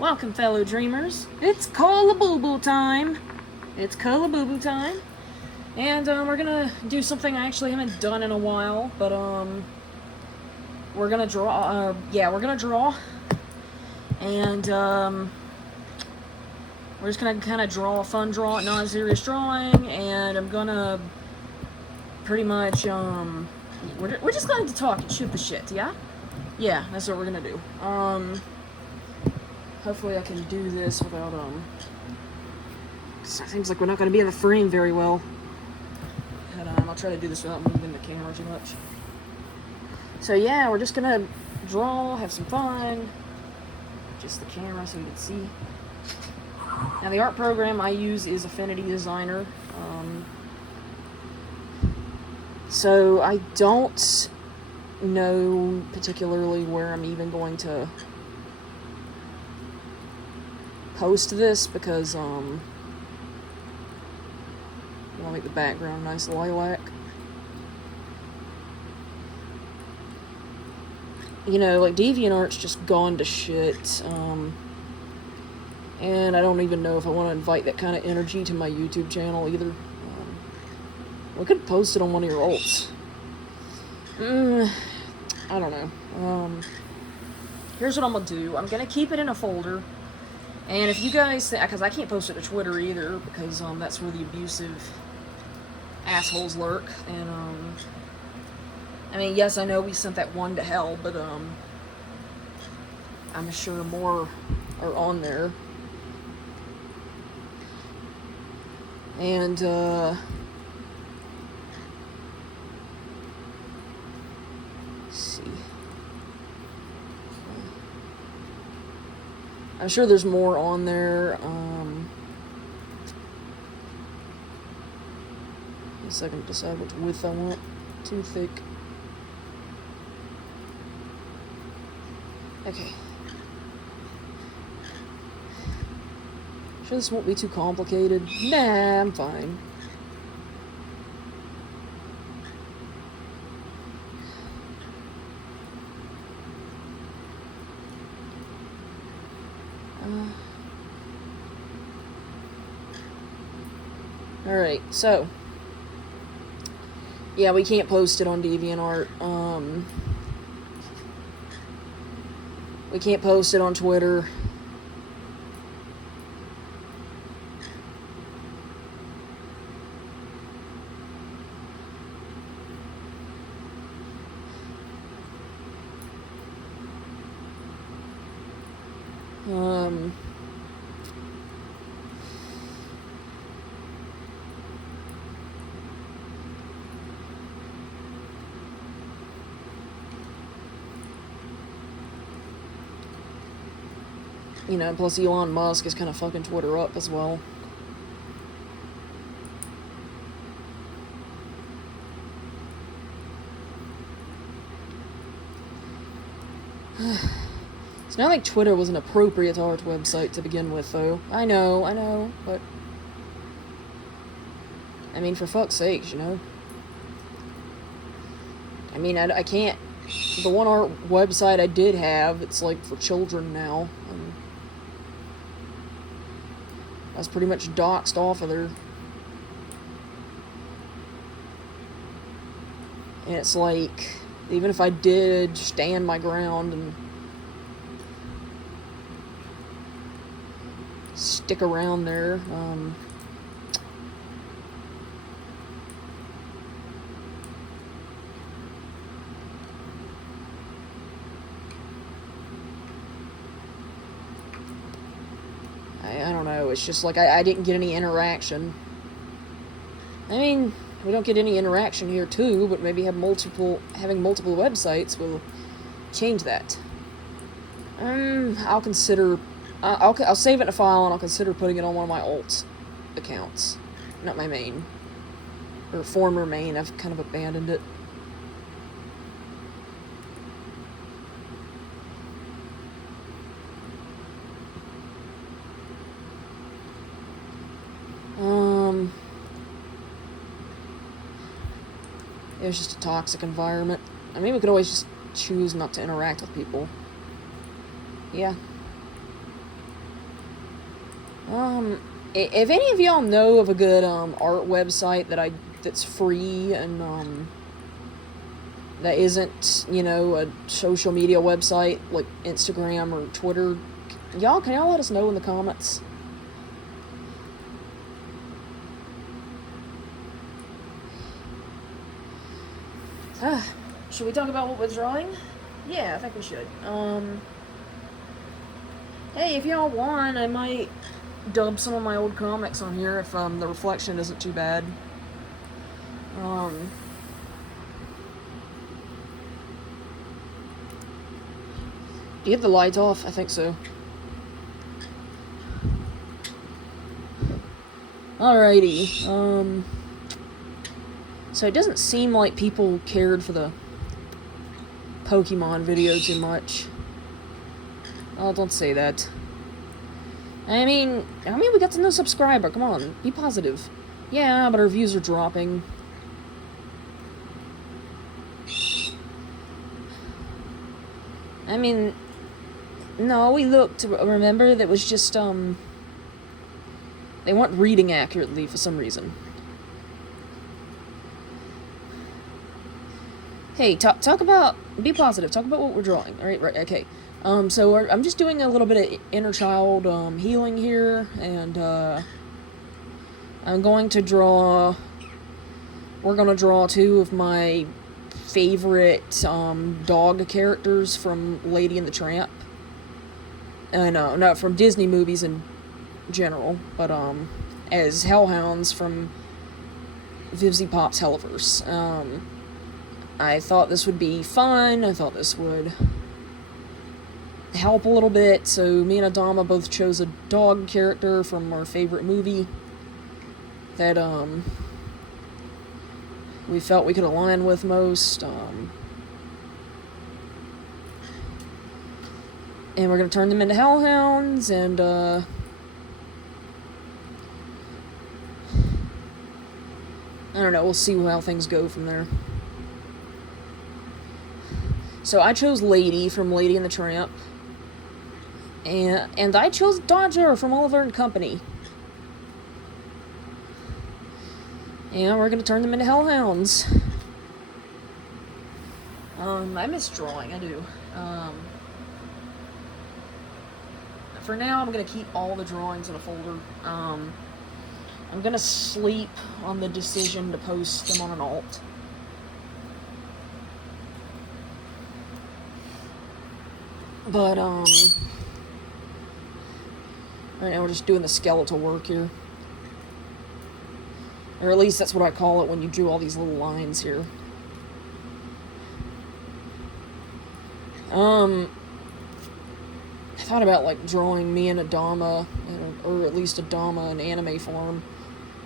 Welcome, fellow dreamers. It's Labubus time. It's Labubus time. And we're gonna do something I actually haven't done in a while, but we're gonna draw. We're gonna draw. And we're just gonna kind of draw a fun draw, non-serious drawing, and I'm gonna pretty much we're just going to talk and shoot the shit, yeah? Yeah, that's what we're gonna do. Hopefully I can do this without, it seems like we're not gonna be in the frame very well. Hold on, I'll try to do this without moving the camera too much. So yeah, we're just gonna draw, have some fun. Just the camera so you can see. Now the art program I use is Affinity Designer. So I don't know particularly where I'm even going to post this because I'll make the background nice lilac. You know, like DeviantArt's just gone to shit. And I don't even know if I want to invite that kind of energy to my YouTube channel either. We could post it on one of your alts. I don't know. Here's what I'm gonna do. I'm gonna keep it in a folder. And if you guys think, because I can't post it to Twitter either, because that's where the abusive assholes lurk. And I mean, yes, I know we sent that one to hell, but I'm sure more are on there. And let's see. I'm sure there's more on there. A second to decide what width I want. Too thick. Okay. Sure this won't be too complicated. Nah, I'm fine. Alright, so yeah, we can't post it on DeviantArt. We can't post it on Twitter. You know, plus Elon Musk is kind of fucking Twitter up as well. It's not like Twitter was an appropriate art website to begin with, though. I know, but I mean, for fuck's sakes, you know? I mean, I can't... The one art website I did have, it's like for children now. I was pretty much doxed off of there. And it's like, even if I did stand my ground and stick around there, I don't know, it's just like I didn't get any interaction. I mean, we don't get any interaction here too, but maybe having multiple websites will change that. I'll consider, I'll save it in a file and I'll consider putting it on one of my alt accounts. Not my main. Or former main, I've kind of abandoned it. It was just a toxic environment. I mean, we could always just choose not to interact with people. Yeah. If any of y'all know of a good art website that's free and that isn't, you know, a social media website like Instagram or Twitter, can y'all let us know in the comments? Should we talk about what we're drawing? Yeah, I think we should. Hey, if y'all want, I might dub some of my old comics on here if the reflection isn't too bad. Do you have the lights off? I think so. Alrighty. So it doesn't seem like people cared for the Pokemon video too much. Oh, don't say that. I mean, we got a new subscriber. Come on, be positive. Yeah, but our views are dropping. I mean, no, we looked. Remember, that was just, they weren't reading accurately for some reason. Hey, talk about, be positive. Talk about what we're drawing. All right, okay. So I'm just doing a little bit of inner child healing here, and I'm going to draw. We're gonna draw two of my favorite dog characters from Lady and the Tramp. No, not from Disney movies in general, but as hellhounds from Vivzy Pop's Helliverse. I thought this would be fun. I thought this would help a little bit. So me and Adama both chose a dog character from our favorite movie that we felt we could align with most. And we're going to turn them into hellhounds, and I don't know, we'll see how things go from there. So I chose Lady from Lady and the Tramp. And I chose Dodger from Oliver and Company. And we're gonna turn them into hellhounds. I miss drawing, I do. For now, I'm gonna keep all the drawings in a folder. I'm gonna sleep on the decision to post them on an alt. But, right now we're just doing the skeletal work here. Or at least that's what I call it when you drew all these little lines here. I thought about, like, drawing me and Adama, or at least Adama in anime form.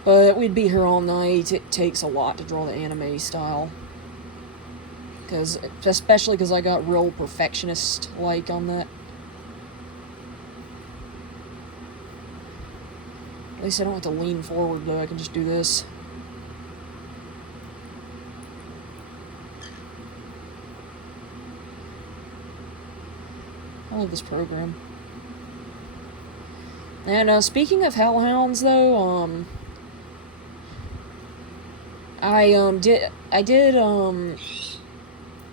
But we'd be here all night. It takes a lot to draw the anime style. Especially because I got real perfectionist-like on that. At least I don't have to lean forward, though. I can just do this. I love this program. And speaking of hellhounds, though, I did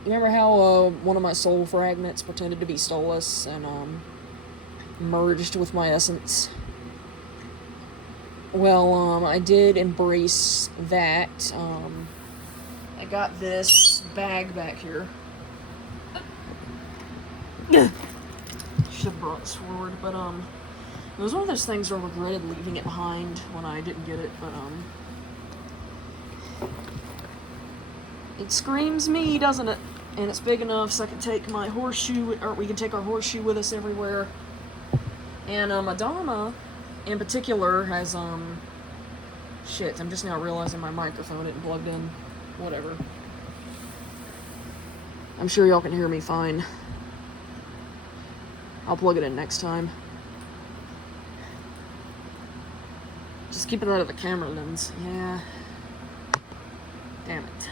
remember how one of my soul fragments pretended to be Stolas and merged with my essence? Well, I did embrace that. I got this bag back here. Should have brought this forward, but it was one of those things where I regretted leaving it behind when I didn't get it, but it screams me, doesn't it? And it's big enough so I can take my horseshoe, or we can take our horseshoe with us everywhere. And Adama, in particular, has shit, I'm just now realizing my microphone isn't plugged in. Whatever. I'm sure y'all can hear me fine. I'll plug it in next time. Just keep it out of the camera lens. Yeah. Damn it.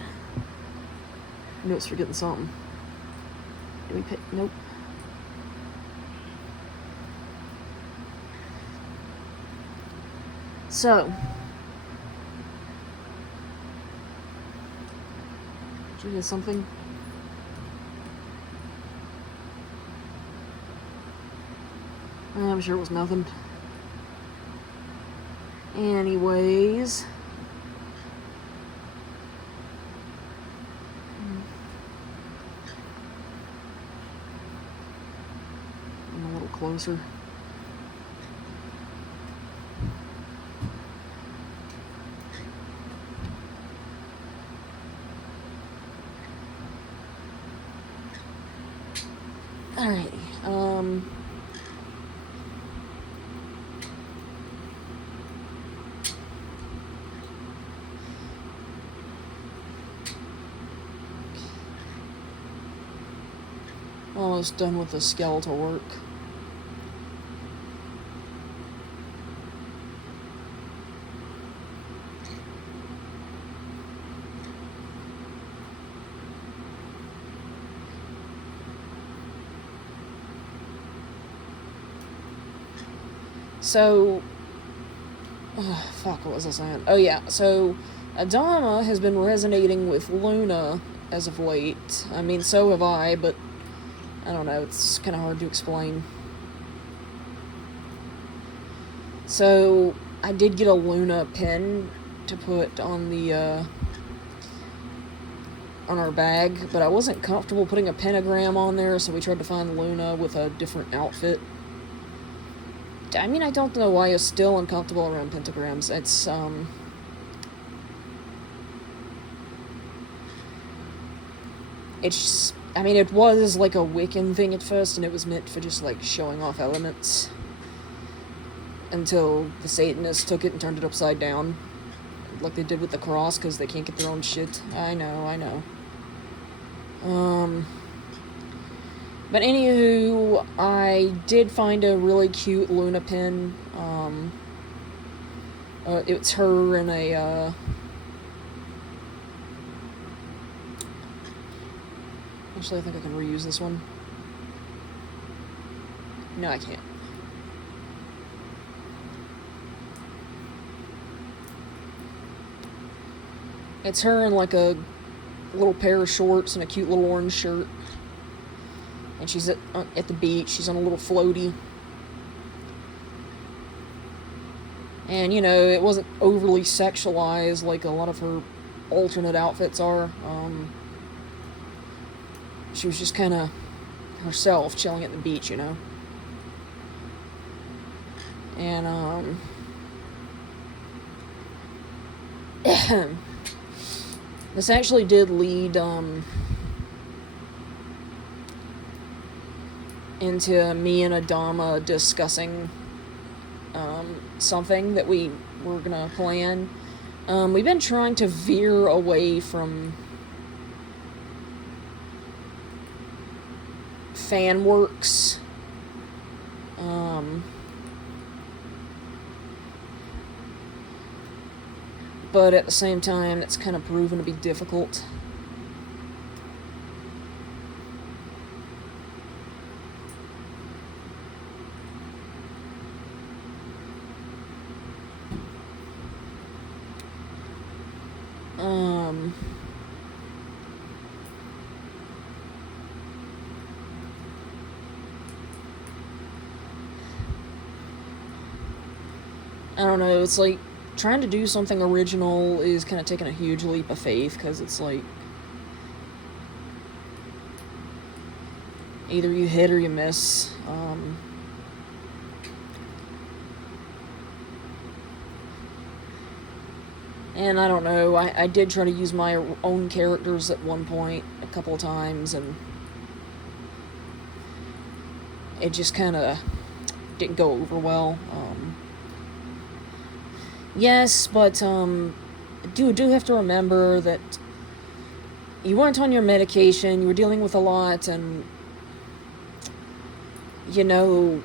I knew I was forgetting something. Did we pick? Nope. So, did you hear something? I'm sure it was nothing. Anyways. I'm a little closer. Alrighty. Almost done with the skeletal work. So, fuck, what was I saying? Oh yeah, so Adama has been resonating with Luna as of late. I mean, so have I, but I don't know, it's kind of hard to explain. So, I did get a Luna pin to put on the, on our bag, but I wasn't comfortable putting a pentagram on there, so we tried to find Luna with a different outfit. I mean, I don't know why you're still uncomfortable around pentagrams. It's, I mean, it was like a Wiccan thing at first, and it was meant for just, like, showing off elements. Until the Satanists took it and turned it upside down. Like they did with the cross, because they can't get their own shit. I know. But anywho, I did find a really cute Luna pin. It's her in a, Actually, I think I can reuse this one. No, I can't. It's her in like a little pair of shorts and a cute little orange shirt. And she's at the beach. She's on a little floaty. And, you know, it wasn't overly sexualized like a lot of her alternate outfits are. She was just kind of herself, chilling at the beach, you know. And, this actually did lead, into me and Adama discussing something that we were gonna plan. We've been trying to veer away from fan works. But at the same time, it's kind of proven to be difficult. I don't know, it's like trying to do something original is kind of taking a huge leap of faith, because it's like either you hit or you miss. And I don't know, I did try to use my own characters at one point a couple of times, and it just kind of didn't go over well. Yes, but do have to remember that you weren't on your medication, you were dealing with a lot, and, you know,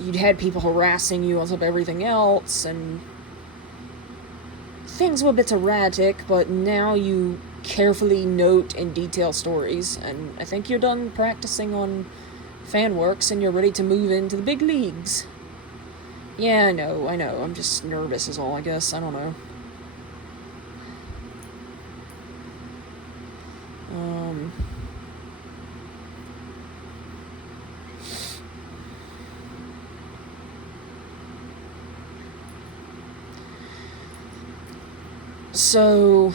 you'd had people harassing you on top of everything else, and things were a bit erratic, but now you carefully note and detail stories, and I think you're done practicing on fan works, and you're ready to move into the big leagues. Yeah, I know. I'm just nervous is all, I guess. I don't know. So...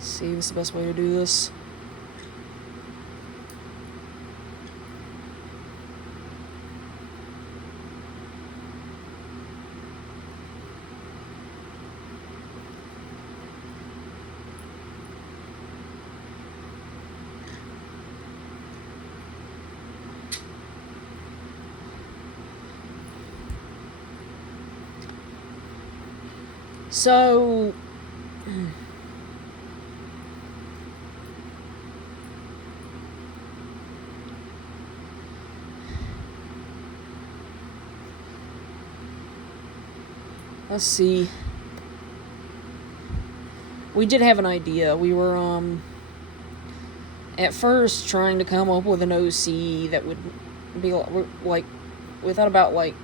see, this is the best way to do this. So... let's see. We did have an idea. We were, at first trying to come up with an OC that would be, like, we thought about, like,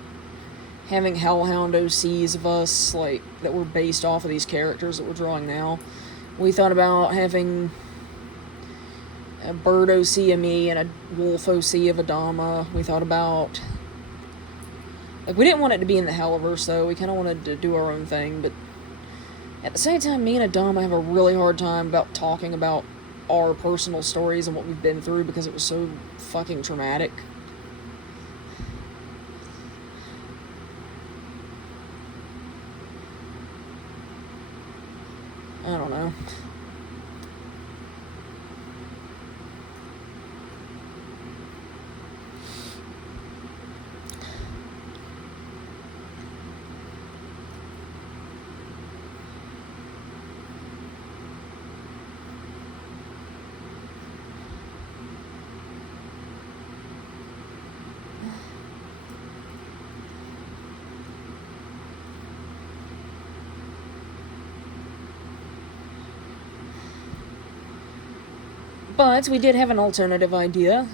having Hellhound OCs of us, like, that were based off of these characters that we're drawing now. We thought about having a Bird OC of me and a Wolf OC of Adama. We thought about... like, we didn't want it to be in the Helliverse, though. We kind of wanted to do our own thing, but at the same time, me and Adama have a really hard time about talking about our personal stories and what we've been through because it was so fucking traumatic. I don't know. But we did have an alternative idea.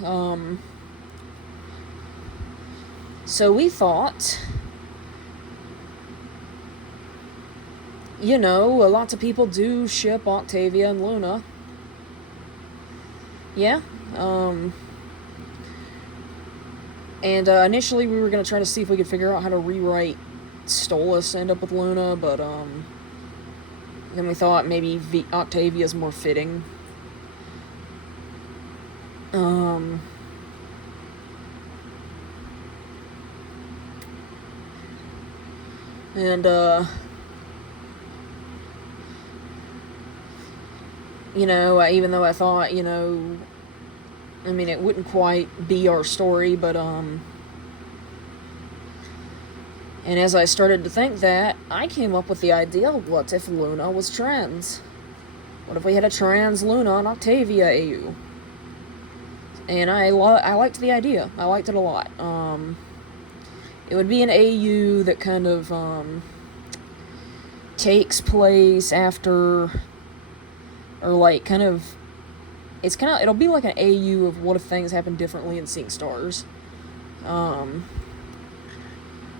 So we thought, you know, lots of people do ship Octavia and Luna. Yeah. And initially we were going to try to see if we could figure out how to rewrite Stolas to end up with Luna, but then we thought maybe Octavia's more fitting. And, you know, even though I thought, you know, I mean, it wouldn't quite be our story, but, and as I started to think that, I came up with the idea, what if Luna was trans? What if we had a trans Luna and Octavia AU? And I liked the idea. I liked it a lot. It would be an AU that kind of takes place after, or like kind of, it'll be like an AU of what if things happen differently in Seeing Stars.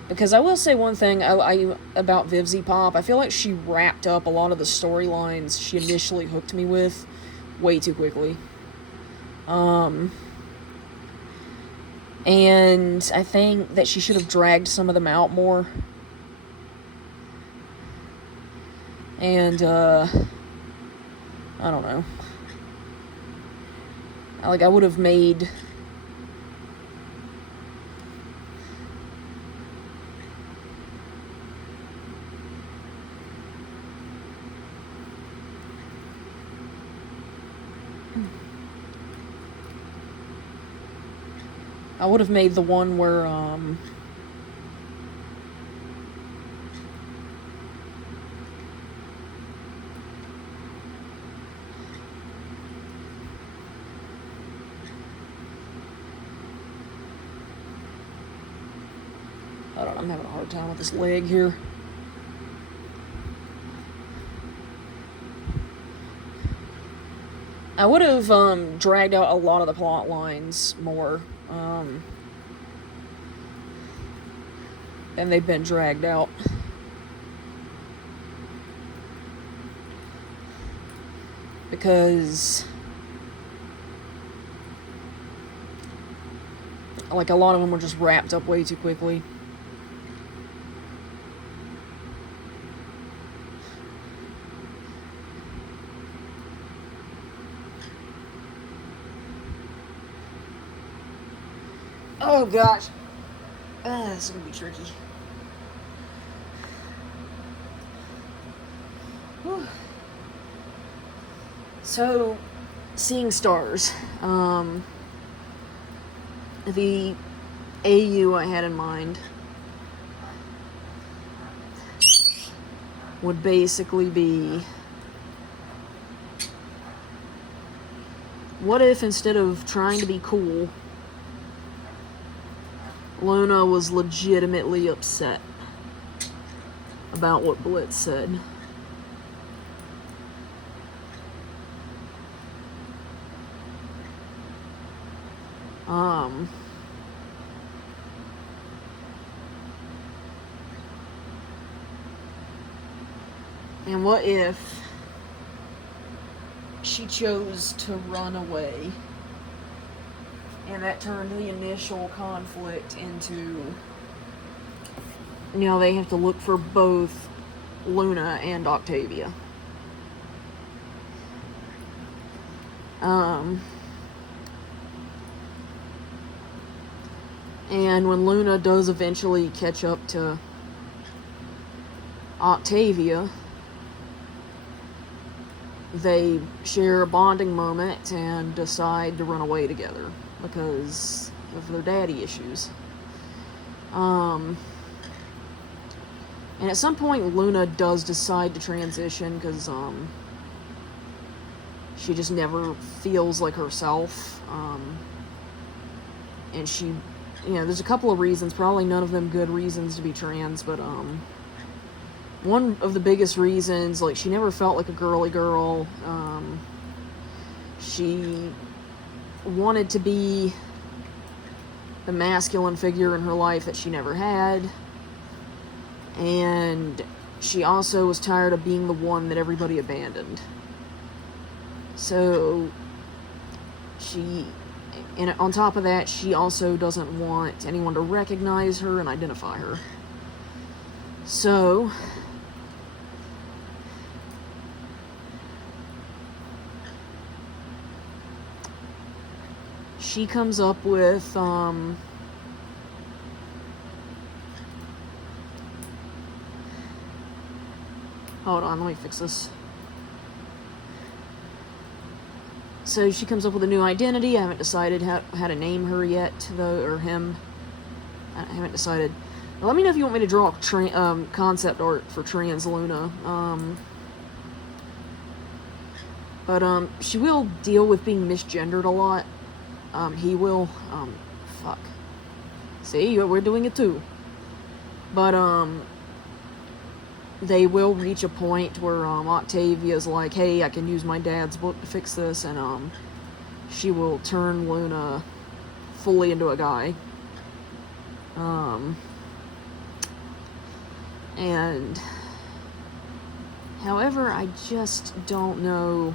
Because I will say one thing about Vivzy Pop, I feel like she wrapped up a lot of the storylines she initially hooked me with way too quickly. And I think that she should have dragged some of them out more. And, I don't know. Like, I would have made... I would have made the one where, I'm having a hard time with this leg here. I would have dragged out a lot of the plot lines more than they've been dragged out. Because, like, a lot of them were just wrapped up way too quickly. Oh gosh. This is gonna be tricky. Whew. So, seeing stars. The AU I had in mind would basically be, what if instead of trying to be cool, Luna was legitimately upset about what Blitz said? And what if she chose to run away, and that turned the initial conflict into, now they have to look for both Luna and Octavia. And when Luna does eventually catch up to Octavia, they share a bonding moment and decide to run away together because of their daddy issues. And at some point, Luna does decide to transition because she just never feels like herself. And she, you know, there's a couple of reasons, probably none of them good reasons to be trans, but one of the biggest reasons, like, she never felt like a girly girl. She wanted to be the masculine figure in her life that she never had. And she also was tired of being the one that everybody abandoned. So, and on top of that, she also doesn't want anyone to recognize her and identify her. So, she comes up with, hold on, let me fix this. So she comes up with a new identity. I haven't decided how to name her yet, though, or him. I haven't decided. Now, let me know if you want me to draw concept art for Trans Luna. But she will deal with being misgendered a lot. He will. Fuck. See, we're doing it too. But they will reach a point where Octavia's like, hey, I can use my dad's book to fix this, and she will turn Luna fully into a guy. And however, I just don't know.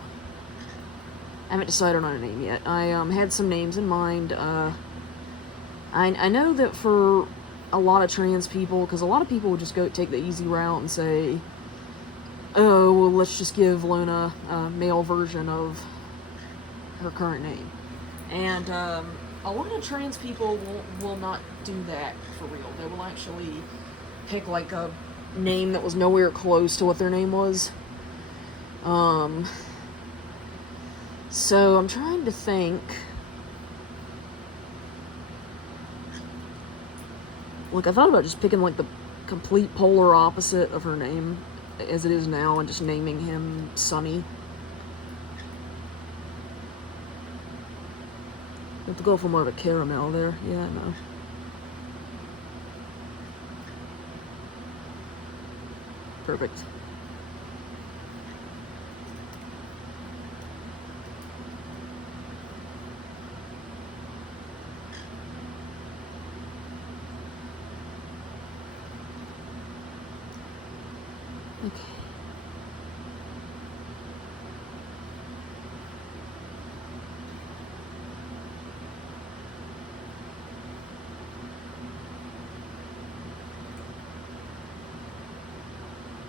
I haven't decided on a name yet. I had some names in mind. I know that for a lot of trans people, because a lot of people would just take the easy route and say, oh, well, let's just give Luna a male version of her current name. And a lot of trans people will not do that for real. They will actually pick like a name that was nowhere close to what their name was. So I'm trying to think. Like, I thought about just picking, like, the complete polar opposite of her name as it is now and just naming him Sunny. You have to go for more of a caramel there. Yeah, I know. Perfect. Okay.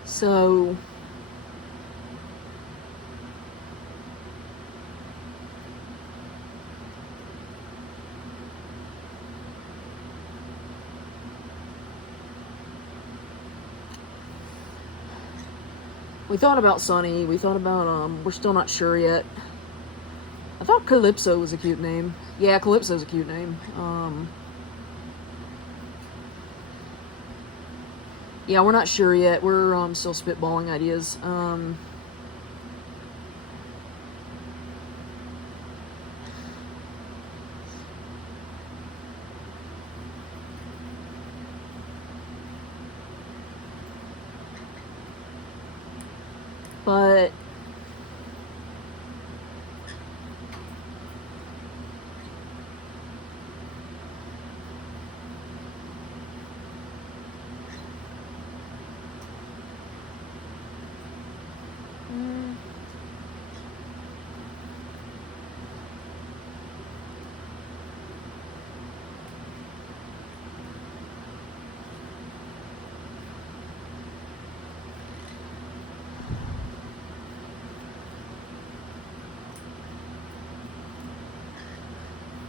So we thought about Sunny. We thought about, we're still not sure yet. I thought Calypso was a cute name. Yeah, Calypso's a cute name. Yeah, we're not sure yet. We're, still spitballing ideas. But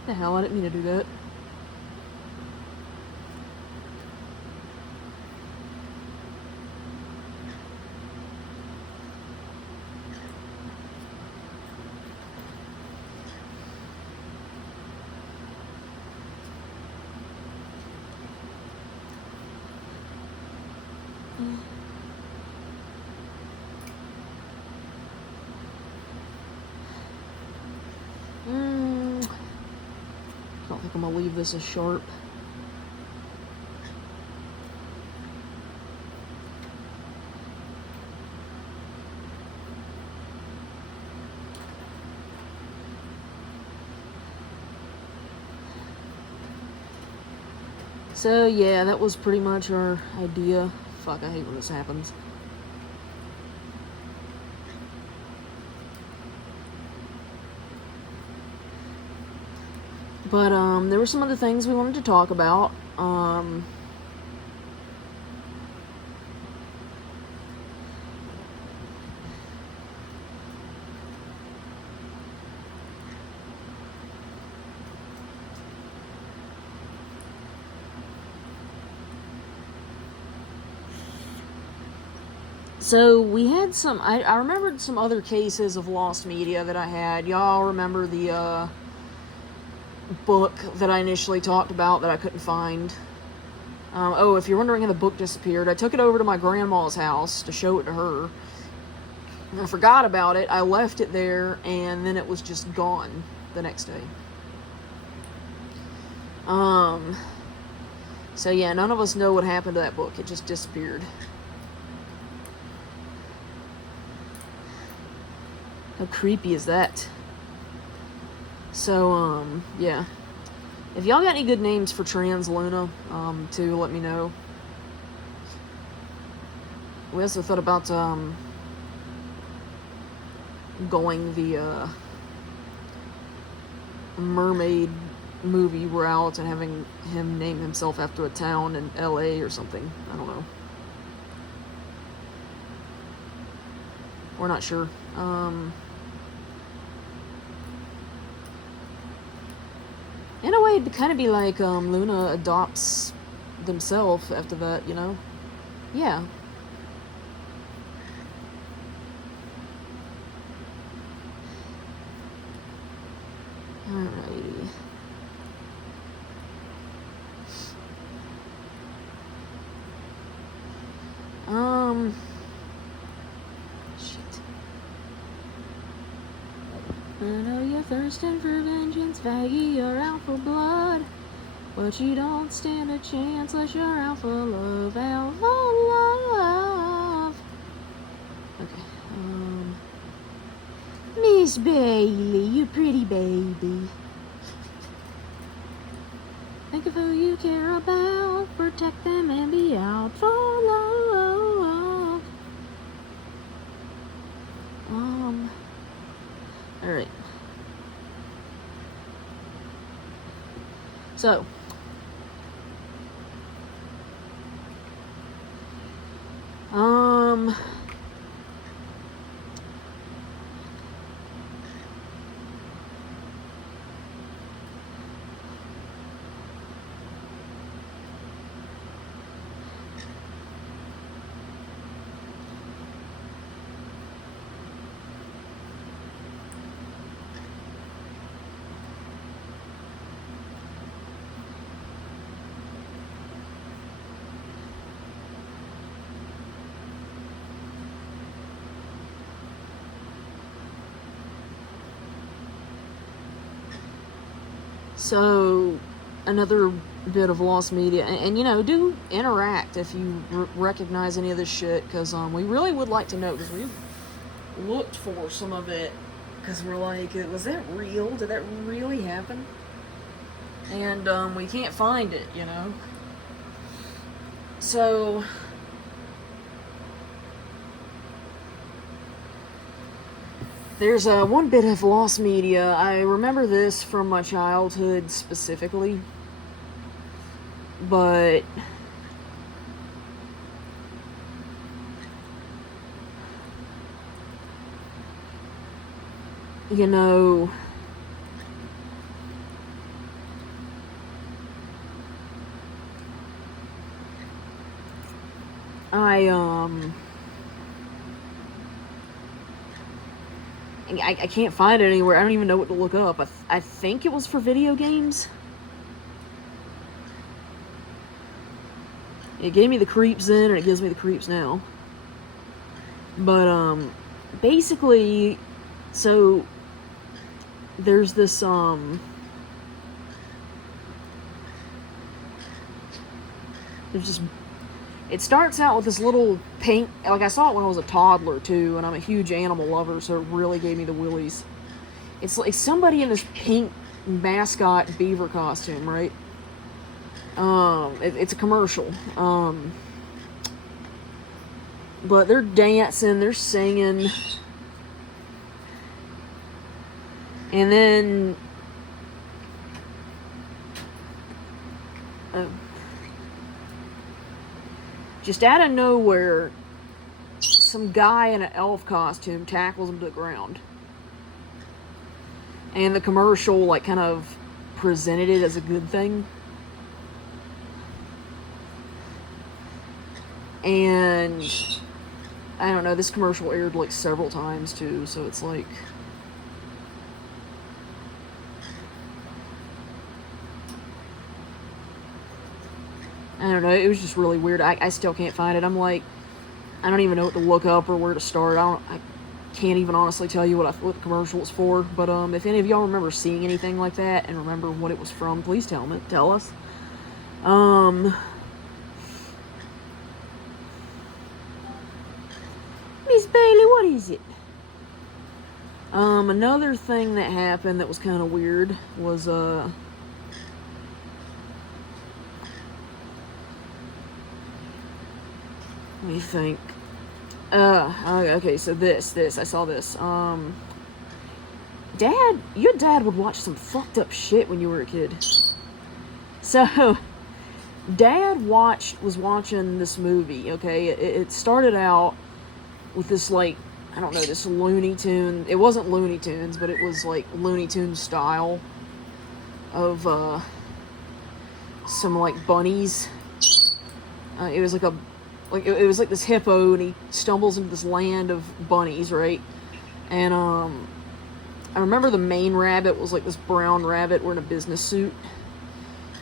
the hell, I didn't mean to do that. I don't think I'm gonna leave this as sharp. So yeah, that was pretty much our idea. Fuck, I hate when this happens. But there were some other things we wanted to talk about. So we had some, I remembered some other cases of lost media that I had. Y'all remember the book that I initially talked about that I couldn't find? Oh, if you're wondering how the book disappeared, I took it over to my grandma's house to show it to her. I forgot about it, I left it there, and then it was just gone the next day. So yeah, none of us know what happened to that book. It just disappeared. How creepy is that? So, yeah. If y'all got any good names for Trans Luna, too, let me know. We also thought about, going the, mermaid movie route and having him name himself after a town in LA or something. I don't know. We're not sure. In a way, it'd kind of be like Luna adopts themselves after that, you know? Yeah. Alrighty. Shit. I know you're thirsting for vengeance, Vaggie, you're out for blood. But you don't stand a chance unless you're out for love, out for love. Miss Bailey, you pretty baby. Think of who you care about, protect them and be out for love. Alright. So, another bit of lost media, and you know, do interact if you recognize any of this shit, because we really would like to know, because we looked for some of it, because we're like, was that real? Did that really happen? And we can't find it, you know. So there's one bit of lost media. I remember this from my childhood specifically, but you know, I can't find it anywhere. I don't even know what to look up. I think it was for video games. It gave me the creeps then, and it gives me the creeps now. But, basically, so, there's this, there's just, it starts out with this little pink, like I saw it when I was a toddler too, and I'm a huge animal lover, so it really gave me the willies. It's like somebody in this pink mascot beaver costume, right? It's a commercial. But they're dancing, they're singing, and then just out of nowhere, some guy in an elf costume tackles him to the ground. And the commercial, like, kind of presented it as a good thing. And I don't know, this commercial aired, like, several times, too, so it's like... I don't know, it was just really weird. I still can't find it. I'm like, I don't even know what to look up or where to start. I can't even honestly tell you what the commercial was for. But if any of y'all remember seeing anything like that and remember what it was from, please tell us. Miss Bailey, what is it? Another thing that happened that was kind of weird was, let me think. Okay, so this, I saw this. Your dad would watch some fucked up shit when you were a kid. So, Dad was watching this movie, okay? It started out with this, like, I don't know, this Looney Tune. It wasn't Looney Tunes, but it was, like, Looney Tune style of, some, like, bunnies. It was like it was like this hippo, and he stumbles into this land of bunnies, right? And I remember the main rabbit was like this brown rabbit wearing a business suit,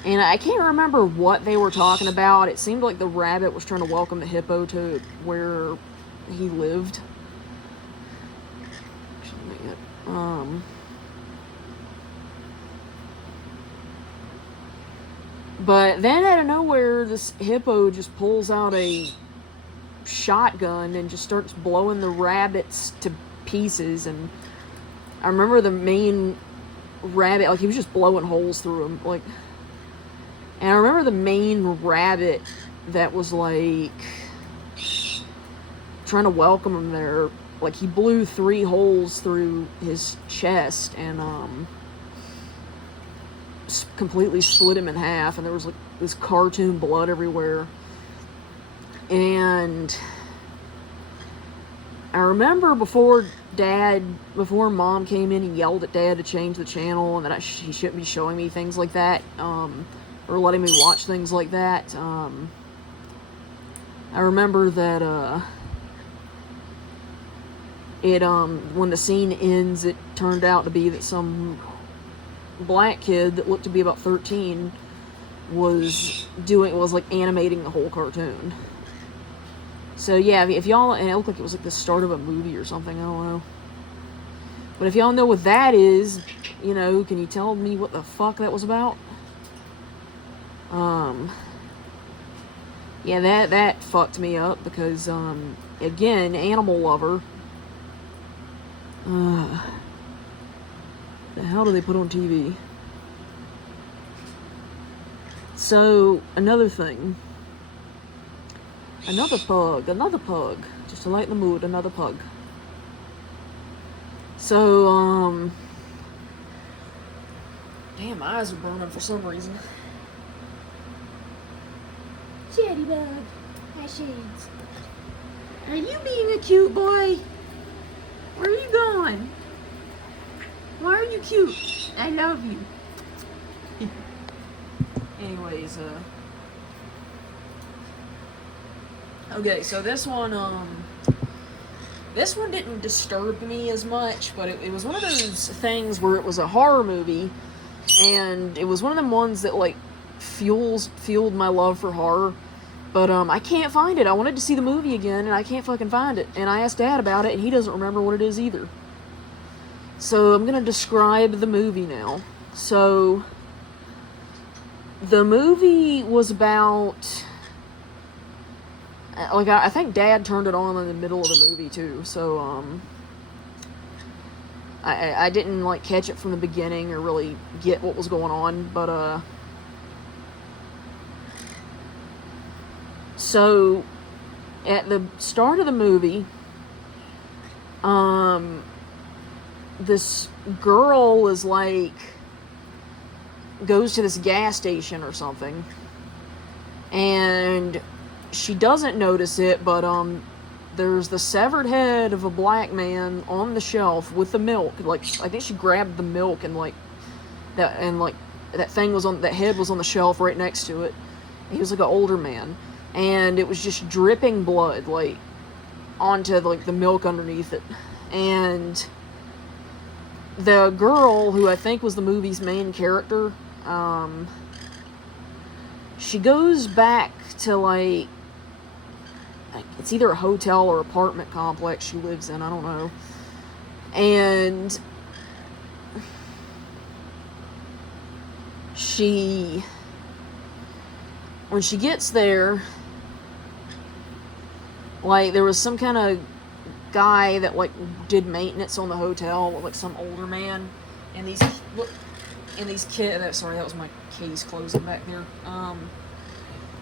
and I can't remember what they were talking about. It seemed like the rabbit was trying to welcome the hippo to where he lived. But then out of nowhere, this hippo just pulls out a shotgun and just starts blowing the rabbits to pieces. And I remember the main rabbit, like, he was just blowing holes through him, like, and I remember the main rabbit that was, like, trying to welcome him there, like, he blew 3 holes through his chest, and, completely split him in half, and there was, like, this cartoon blood everywhere, and I remember before Mom came in, he yelled at Dad to change the channel, and that he shouldn't be showing me things like that, or letting me watch things like that. I remember that, when the scene ends, it turned out to be that some black kid that looked to be about 13 was like animating the whole cartoon. So yeah, if y'all, and it looked like it was like the start of a movie or something, I don't know. But if y'all know what that is, you know, can you tell me what the fuck that was about? Yeah, that fucked me up because, again, animal lover. The hell do they put on TV? So, another thing. Another pug. Just to lighten the mood, another pug. So, damn, my eyes are burning for some reason. Jettybug, hi shades. Are you being a cute boy? Where are you going? Why are you cute? I love you. Anyways, okay, so this one didn't disturb me as much, but it was one of those things where it was a horror movie, and it was one of them ones that, like, fueled my love for horror, but, I can't find it. I wanted to see the movie again, and I can't fucking find it, and I asked Dad about it, and he doesn't remember what it is either. So, I'm gonna describe the movie now. So, the movie was about, like, I think Dad turned it on in the middle of the movie, too, so, I didn't, like, catch it from the beginning or really get what was going on, but, so, at the start of the movie, this girl is, like, goes to this gas station or something, and she doesn't notice it, but, there's the severed head of a black man on the shelf with the milk. Like, I think she grabbed the milk, and, like, that head was on the shelf right next to it. He was, like, an older man, and it was just dripping blood, like, onto, like, the milk underneath it, and the girl, who I think was the movie's main character, she goes back to, like, it's either a hotel or apartment complex she lives in, I don't know, and when she gets there, like, there was some kind of guy that, like, did maintenance on the hotel, like, some older man, and these kids, sorry, that was my case closing back there,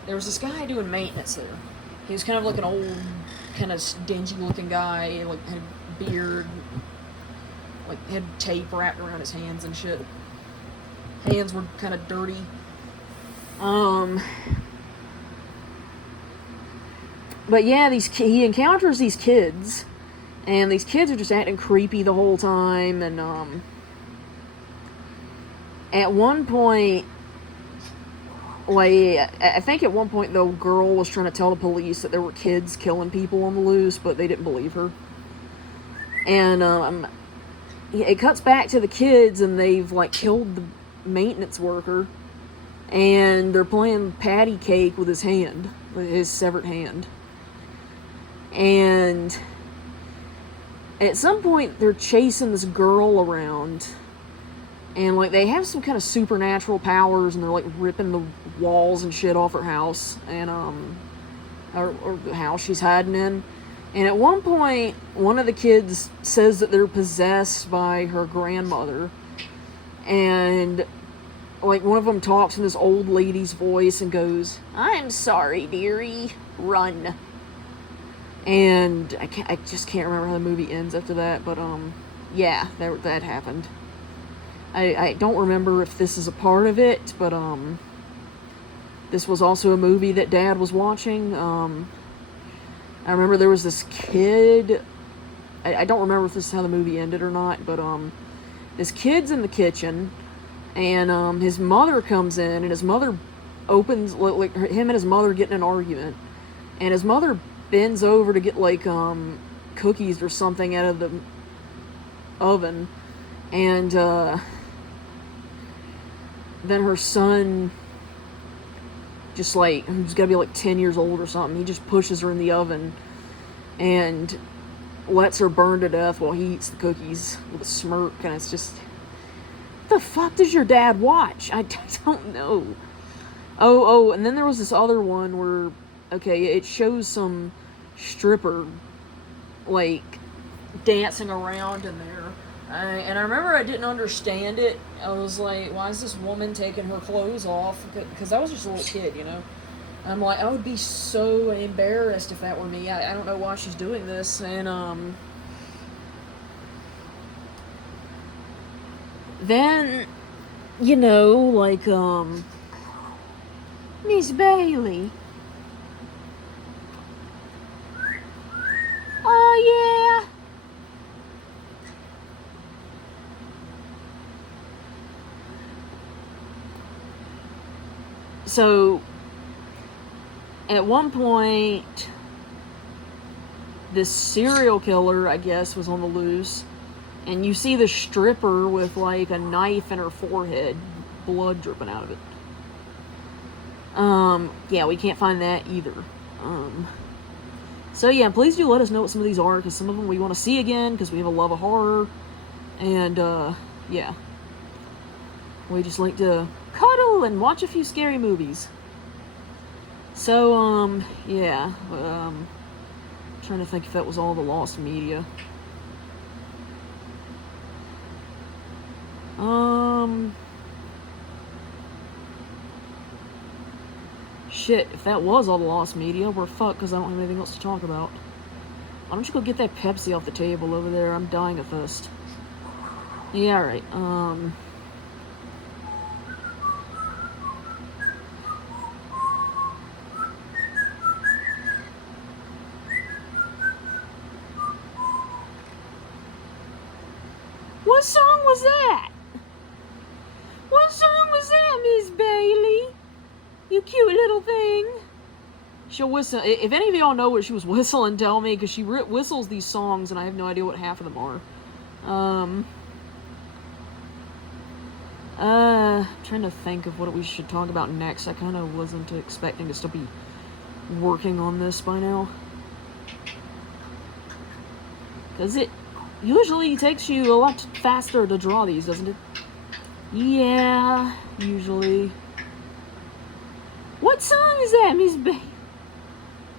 there was this guy doing maintenance there. He was kind of like an old, kind of dingy looking guy, like, had a beard, like, had tape wrapped around his hands and shit. Hands were kind of dirty. But yeah, he encounters these kids, and these kids are just acting creepy the whole time, and, at one point, like, I think at one point the girl was trying to tell the police that there were kids killing people on the loose, but they didn't believe her. And, it cuts back to the kids, and they've, like, killed the maintenance worker, and they're playing patty cake with his hand, with his severed hand. And at some point, they're chasing this girl around, and, like, they have some kind of supernatural powers, and they're, like, ripping the walls and shit off her house, and, or the house she's hiding in, And at one point, one of the kids says that they're possessed by her grandmother. And, like, one of them talks in this old lady's voice and goes, "I'm sorry, dearie. Run." And I just can't remember how the movie ends after that. But, yeah, that happened. I don't remember if this is a part of it, but, this was also a movie that Dad was watching. I remember there was this kid, I don't remember if this is how the movie ended or not, but, this kid's in the kitchen, and, his mother comes in, and his mother opens, like, him and his mother get in an argument, and his mother bends over to get, like, cookies or something out of the oven, and, then her son, just like, who's gotta be like 10 years old or something, he just pushes her in the oven and lets her burn to death while he eats the cookies with a smirk. And it's just, what the fuck does your dad watch? I don't know. Oh, and then there was this other one where, okay, it shows some stripper, like, dancing around in there. And I remember I didn't understand it. I was like, why is this woman taking her clothes off? Because I was just a little kid, you know. I'm like, I would be so embarrassed if that were me. I don't know why she's doing this. And, then, you know, like, Miss Bailey. Oh, yeah. So, at one point, this serial killer, I guess, was on the loose, and you see the stripper with, like, a knife in her forehead, blood dripping out of it. Yeah, we can't find that either. So yeah, please do let us know what some of these are, because some of them we want to see again, because we have a love of horror, and, yeah. We just like to cuddle and watch a few scary movies. So, yeah, trying to think if that was all the lost media. Shit, if that was all the lost media, we're fucked because I don't have anything else to talk about. Why don't you go get that Pepsi off the table over there? I'm dying of thirst. Yeah, alright, What song was that? What song was that, Miss Bailey? You cute little thing. She'll whistle. If any of y'all know what she was whistling, tell me, because she whistles these songs, and I have no idea what half of them are. Trying to think of what we should talk about next. I kind of wasn't expecting us to be working on this by now. Because it usually takes you a lot faster to draw these, doesn't it? Yeah, usually. What song is that, Miss Bailey?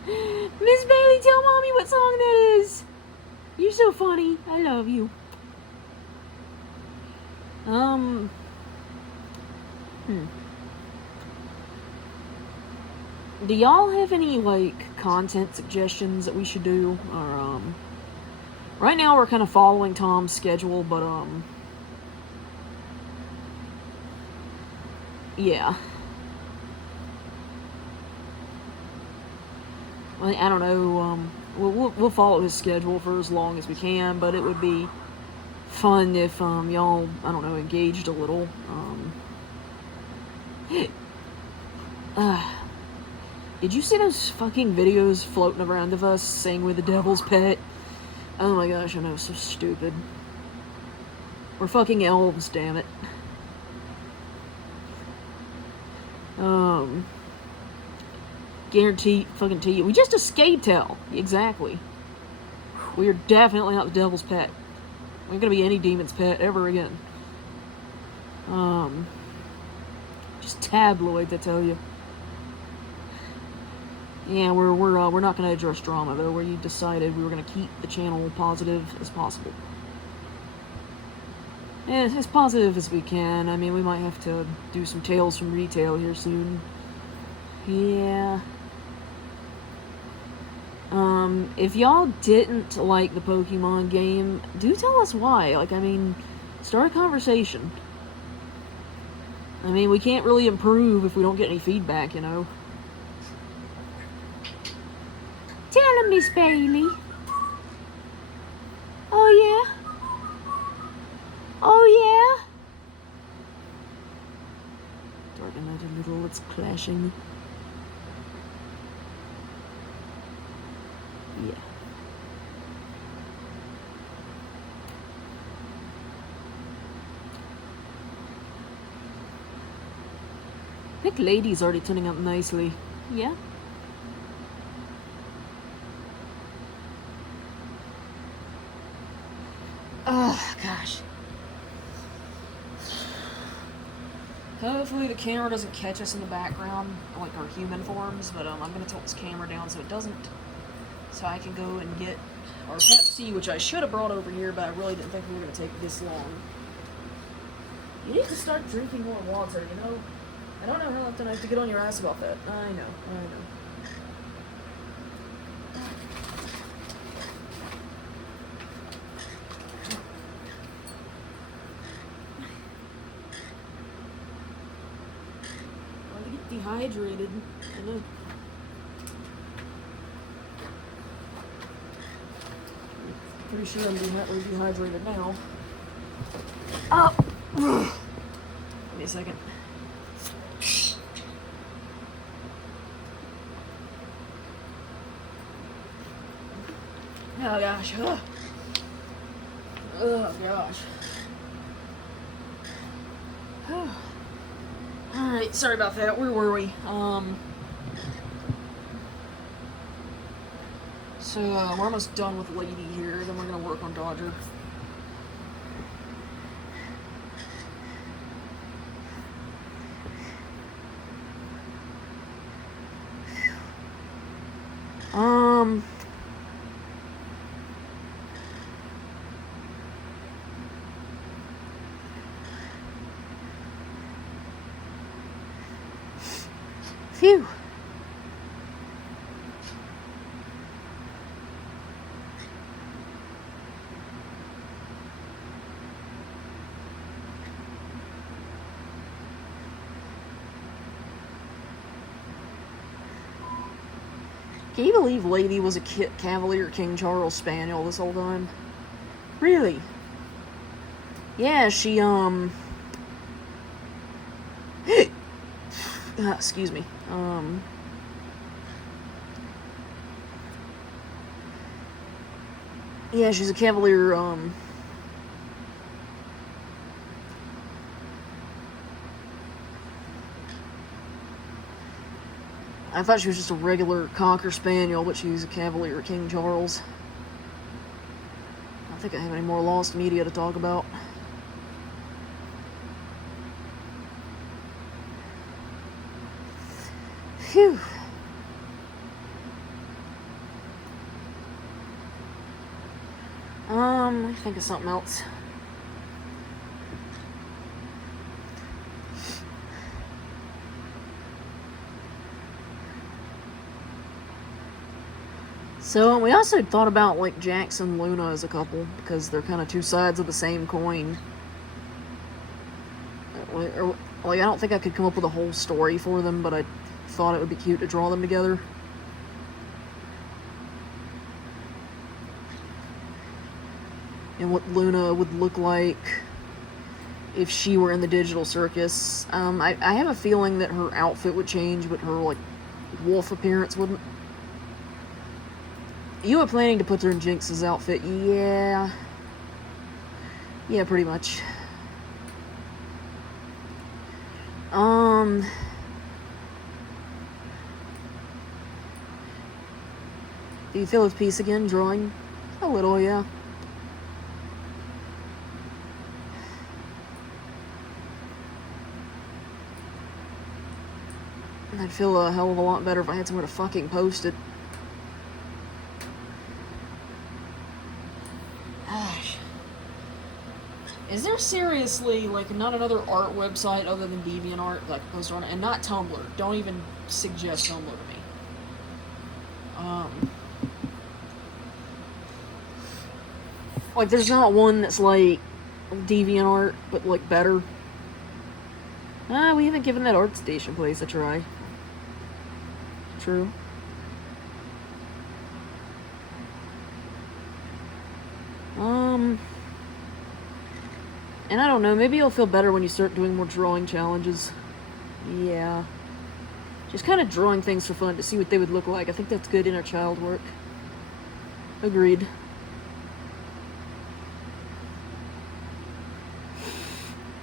Miss Bailey, tell Mommy what song that is. You're so funny. I love you. Do y'all have any, like, content suggestions that we should do? Or, right now we're kind of following Tom's schedule, but, yeah. Well, I don't know, we'll follow his schedule for as long as we can, but it would be fun if, y'all, I don't know, engaged a little. Did you see those fucking videos floating around of us saying we're the devil's pet? Oh my gosh, I know, so stupid. We're fucking elves, damn it. Fucking tea. We just escaped hell. Exactly. We are definitely not the devil's pet. We ain't gonna be any demon's pet ever again. Just tabloids, I tell you. Yeah, we're not going to address drama, though. We decided we were going to keep the channel positive as possible. Yeah, as positive as we can. I mean, we might have to do some tales from retail here soon. Yeah. If y'all didn't like the Pokemon game, do tell us why. Like, I mean, start a conversation. I mean, we can't really improve if we don't get any feedback, you know. Tell him, Miss Bailey. Oh, yeah? Oh, yeah? Darken out a little, it's clashing. Yeah. I think Lady's already turning up nicely. Yeah? Oh, gosh. Hopefully the camera doesn't catch us in the background, like our human forms, but I'm going to tilt this camera down so it doesn't. So I can go and get our Pepsi, which I should have brought over here, but I really didn't think we were going to take this long. You need to start drinking more water, you know? I don't know how often I have to get on your ass about that. I know. I get dehydrated. I know. Pretty sure I'm dehydrated now. Oh! Give me a second. Oh gosh. Oh gosh. Alright, sorry about that. Where were we? So, we're almost done with Lady here, then we're gonna work on Dodger. Phew. Can you believe Lady was a Cavalier King Charles Spaniel this whole time? Really? Yeah, she, excuse me. Yeah, she's a Cavalier, I thought she was just a regular Cocker Spaniel, but she's a Cavalier King Charles. I don't think I have any more lost media to talk about. Phew. Let me think of something else. So, we also thought about, like, Jax and Luna as a couple, because they're kind of two sides of the same coin. Like, I don't think I could come up with a whole story for them, but I thought it would be cute to draw them together. And what Luna would look like if she were in the digital circus. I have a feeling that her outfit would change, but her, like, wolf appearance wouldn't. You were planning to put her in Jinx's outfit, yeah. Yeah, pretty much. Do you feel with peace again, drawing? A little, yeah. I'd feel a hell of a lot better if I had somewhere to fucking post it. Gosh. Is there seriously, like, not another art website other than DeviantArt, like, post on it? And not Tumblr. Don't even suggest Tumblr to me. Like, there's not one that's like DeviantArt, but like better. We haven't given that ArtStation place a try. True. And I don't know, maybe you'll feel better when you start doing more drawing challenges. Yeah. Just kind of drawing things for fun to see what they would look like. I think that's good inner child work. Agreed.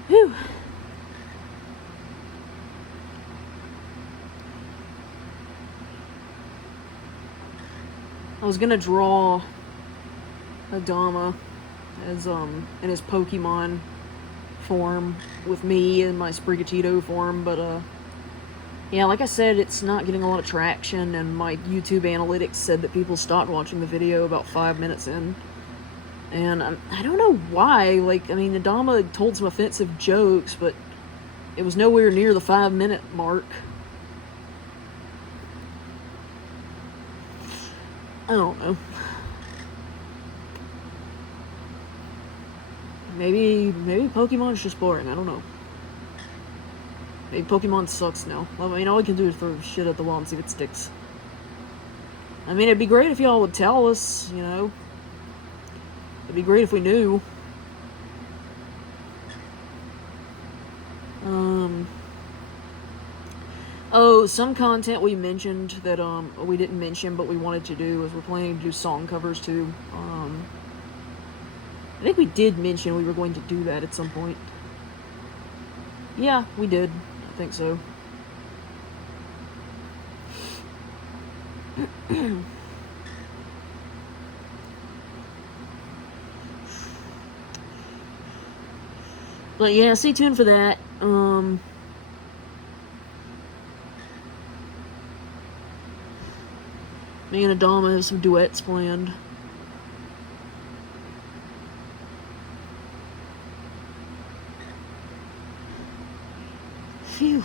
Whew. I was gonna draw Adama as in his Pokemon form with me in my Sprigatito form, but yeah, like I said, it's not getting a lot of traction, and my YouTube analytics said that people stopped watching the video about 5 minutes in. And I don't know why. Like, I mean, Adama told some offensive jokes, but it was nowhere near the 5-minute mark. I don't know. Maybe Pokemon's just boring. I don't know. Maybe Pokemon sucks now. Well, I mean, all we can do is throw shit at the wall and see if it sticks. I mean, it'd be great if y'all would tell us, you know. It'd be great if we knew. Oh, some content we mentioned that we didn't mention but we wanted to do is we're planning to do song covers too. I think we did mention we were going to do that at some point. Yeah, we did. I think so. But yeah, stay tuned for that. Me and Adama have some duets planned. Phew.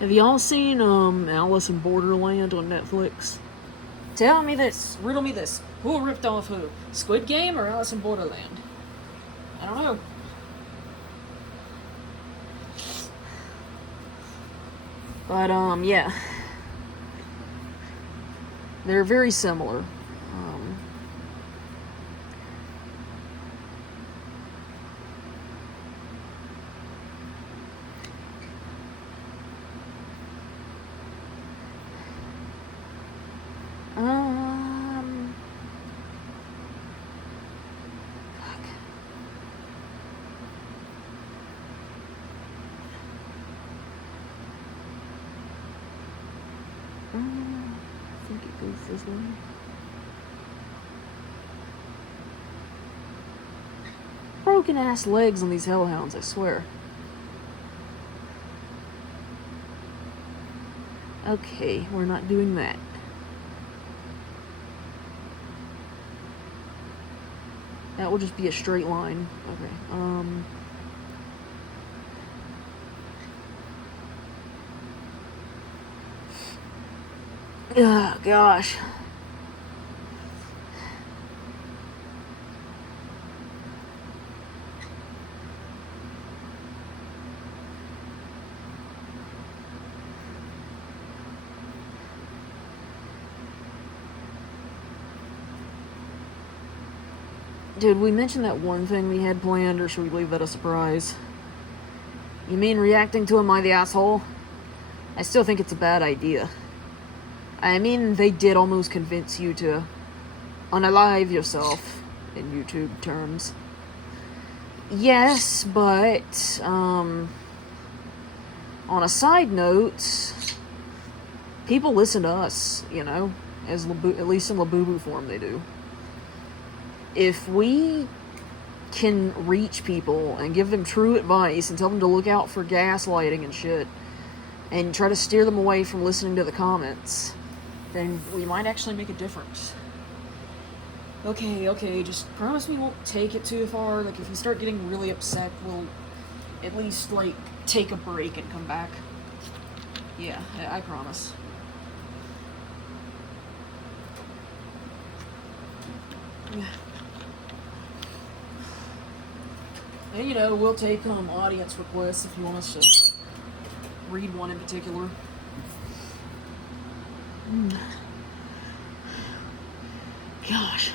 Have y'all seen Alice in Borderland on Netflix? Tell me this, riddle me this. Who ripped off who? Squid Game or Alice in Borderland? I don't know. But, yeah. They're very similar. I think it goes this way. Broken ass legs on these hellhounds, I swear. Okay, we're not doing that. That will just be a straight line. Okay, oh, gosh. Did we mention that one thing we had planned, or should we leave that a surprise? You mean reacting to Am I the Asshole? I still think it's a bad idea. I mean, they did almost convince you to unalive yourself, in YouTube terms. Yes, but, on a side note, people listen to us, you know, at least in Labubu form they do. If we can reach people and give them true advice and tell them to look out for gaslighting and shit, and try to steer them away from listening to the comments, then we might actually make a difference. Okay, just promise me you won't take it too far. Like, if you start getting really upset, we'll at least, like, take a break and come back. Yeah, I promise. And, you know, we'll take audience requests if you want us to read one in particular. Gosh.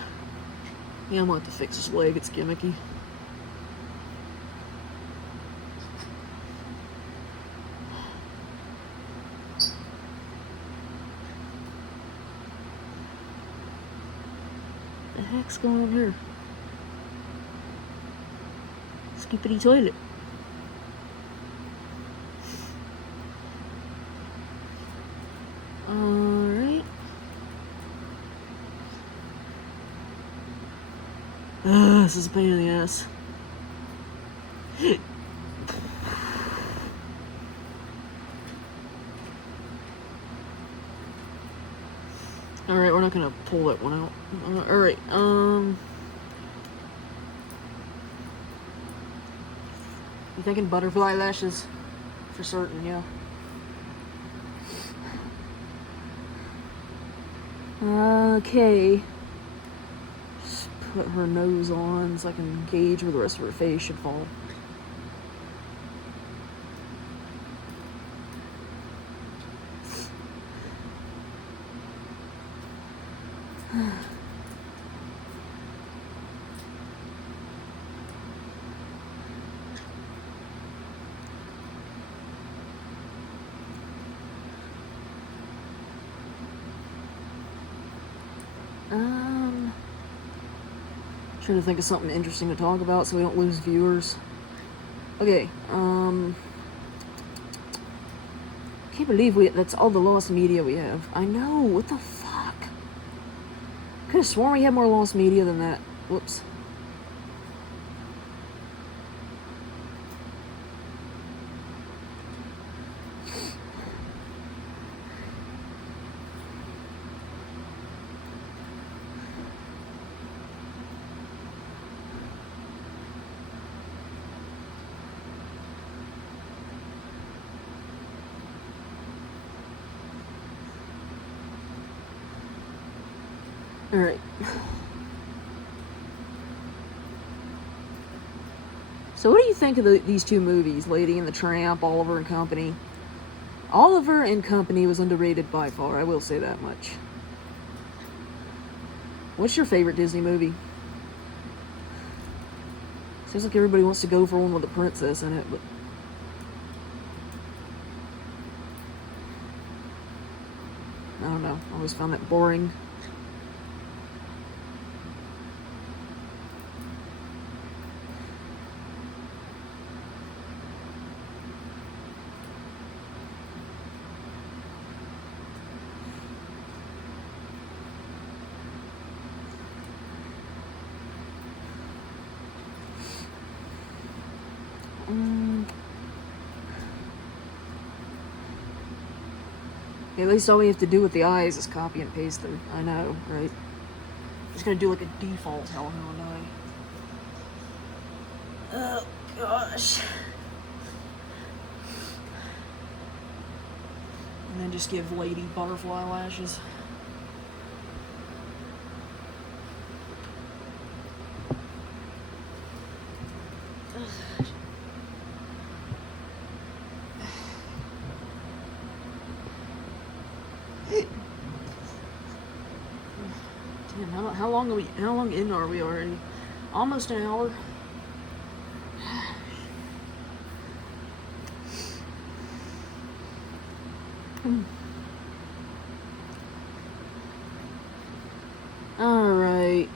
Yeah, I'm gonna have to fix his leg. It's gimmicky. What the heck's going on here? Skippity toilet. Alright. This is a pain in the ass. Alright, we're not gonna pull that one out. Alright, you thinking butterfly lashes? For certain, yeah. Okay. Just put her nose on so I can gauge where the rest of her face should fall. Trying to think of something interesting to talk about so we don't lose viewers. Okay, can't believe that's all the lost media we have. I know, what the fuck? Could have sworn we had more lost media than that. Whoops. Alright. So what do you think of these two movies, Lady and the Tramp, Oliver and Company? Oliver and Company was underrated by far, I will say that much. What's your favorite Disney movie? Seems like everybody wants to go for one with a princess in it, but... I don't know, I always found that boring. At least all we have to do with the eyes is copy and paste them. I know, right? Just gonna do like a default Adama and I. Oh gosh. And then just give Lady butterfly lashes. Damn, how long in are we already? Almost an hour. Alright,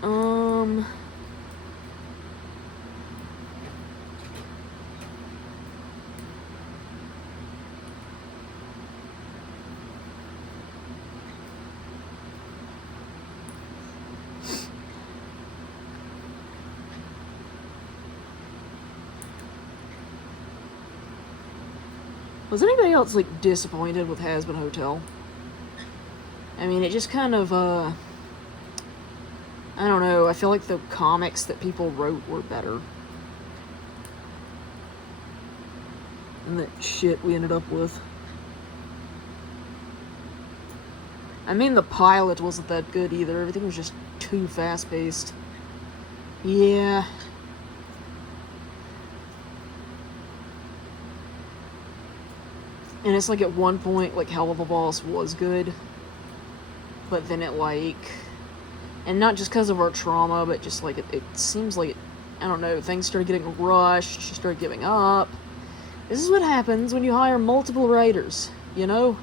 Was anybody else, like, disappointed with Hazbin Hotel? I mean, it just kind of, I don't know, I feel like the comics that people wrote were better than that shit we ended up with. I mean, the pilot wasn't that good either. Everything was just too fast-paced. Yeah. And it's like at one point, like, Hell of a Boss was good. But then it, like... And not just because of our trauma, but just, like, it seems like, I don't know, things started getting rushed. She started giving up. This is what happens when you hire multiple writers, you know?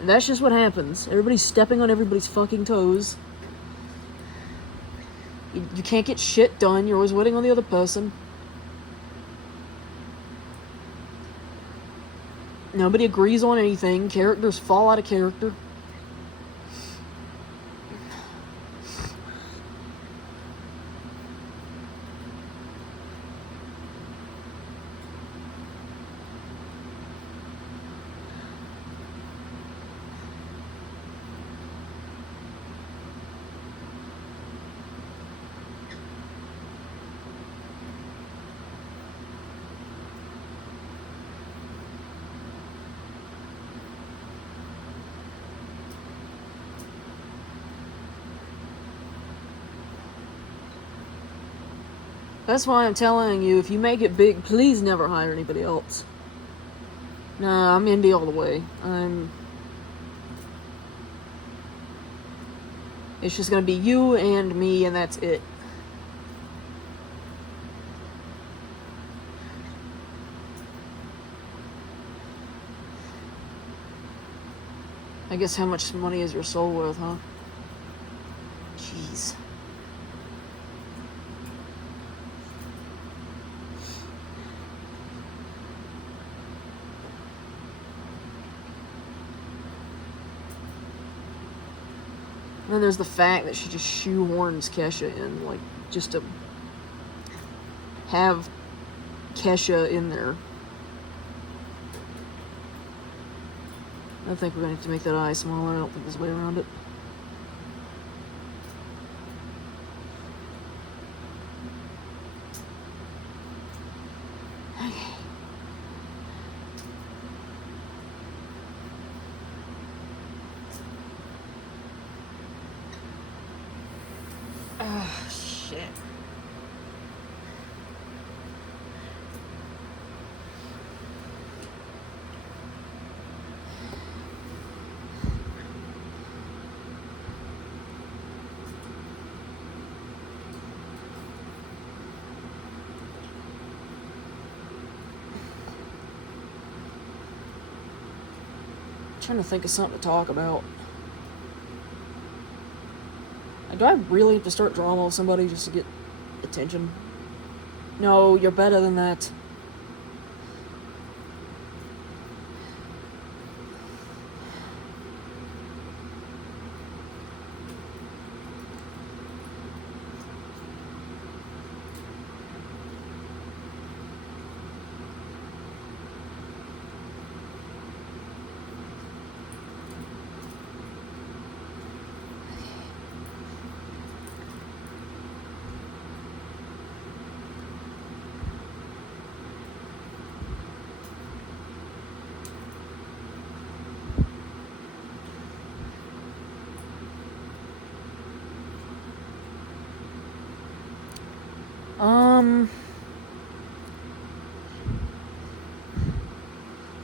And that's just what happens. Everybody's stepping on everybody's fucking toes. You can't get shit done. You're always waiting on the other person. Nobody agrees on anything. Characters fall out of character. That's why I'm telling you, if you make it big, please never hire anybody else. Nah, I'm indie all the way. It's just gonna be you and me, and that's it. I guess how much money is your soul worth, huh? Jeez. And then there's the fact that she just shoehorns Kesha in, like, just to have Kesha in there. I think we're going to have to make that eye smaller. I don't think there's a way around it. Okay. Oh, shit. Trying to think of something to talk about. Do I really have to start drama with somebody just to get attention? No, you're better than that.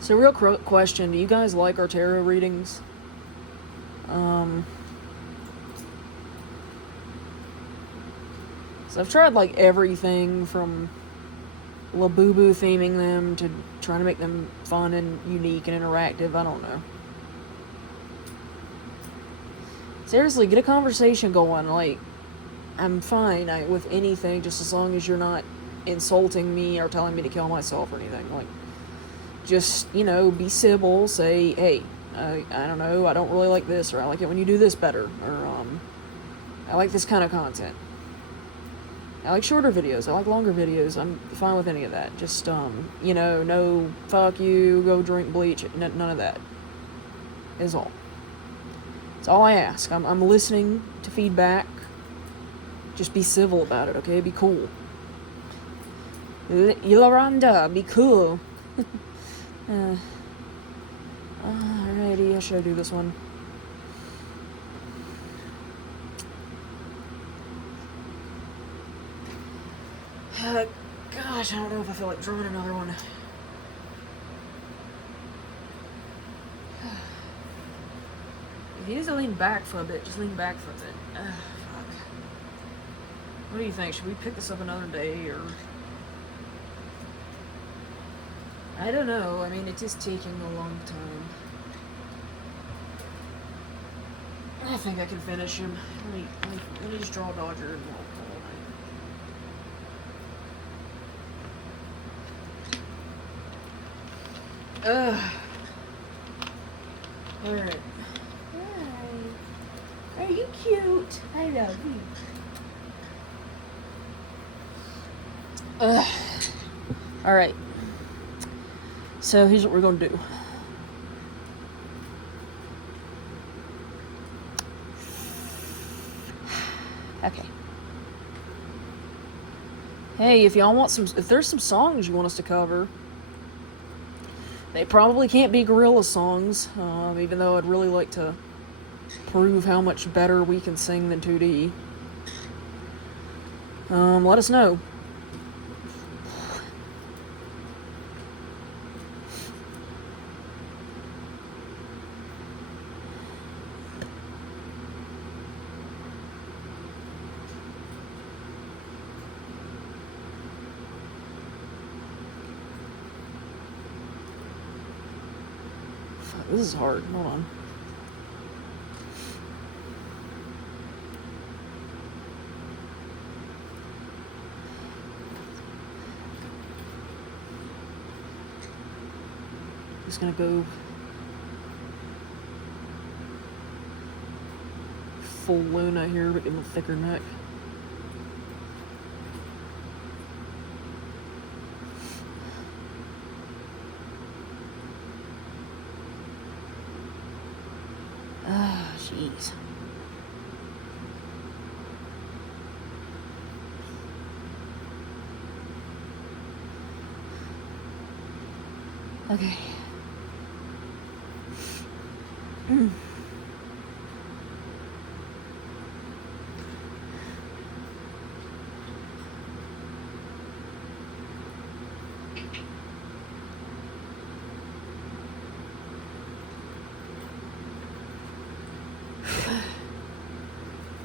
So real question, do you guys like our tarot readings? So I've tried like everything from Labubu theming them to trying to make them fun and unique and interactive. I don't know. Seriously, get a conversation going. Like, I'm fine with anything just as long as you're not insulting me or telling me to kill myself or anything. Like, just, you know, be civil, say, hey, I don't know, I don't really like this, or I like it when you do this better, or, I like this kind of content. I like shorter videos. I like longer videos. I'm fine with any of that. Just, you know, no fuck you, go drink bleach. None of that is all. It's all I ask. I'm listening to feedback. Just be civil about it, okay? Be cool. Yolanda, be cool. Alrighty, how should I do this one? Gosh, I don't know if I feel like drawing another one. If he needs to lean back for a bit, just lean back for a bit. Fuck. What do you think? Should we pick this up another day, or... I don't know. I mean, it is taking a long time. I think I can finish him. Let me just draw a Dodger and walk all night. Alright. Hi. Are you cute? I love you. Alright. So here's what we're gonna do. Okay. Hey, if y'all want if there's some songs you want us to cover, they probably can't be gorilla songs, even though I'd really like to prove how much better we can sing than 2D. Let us know. This is hard. Hold on. Just gonna go full Luna here, but give him a thicker neck. Jeez. Okay.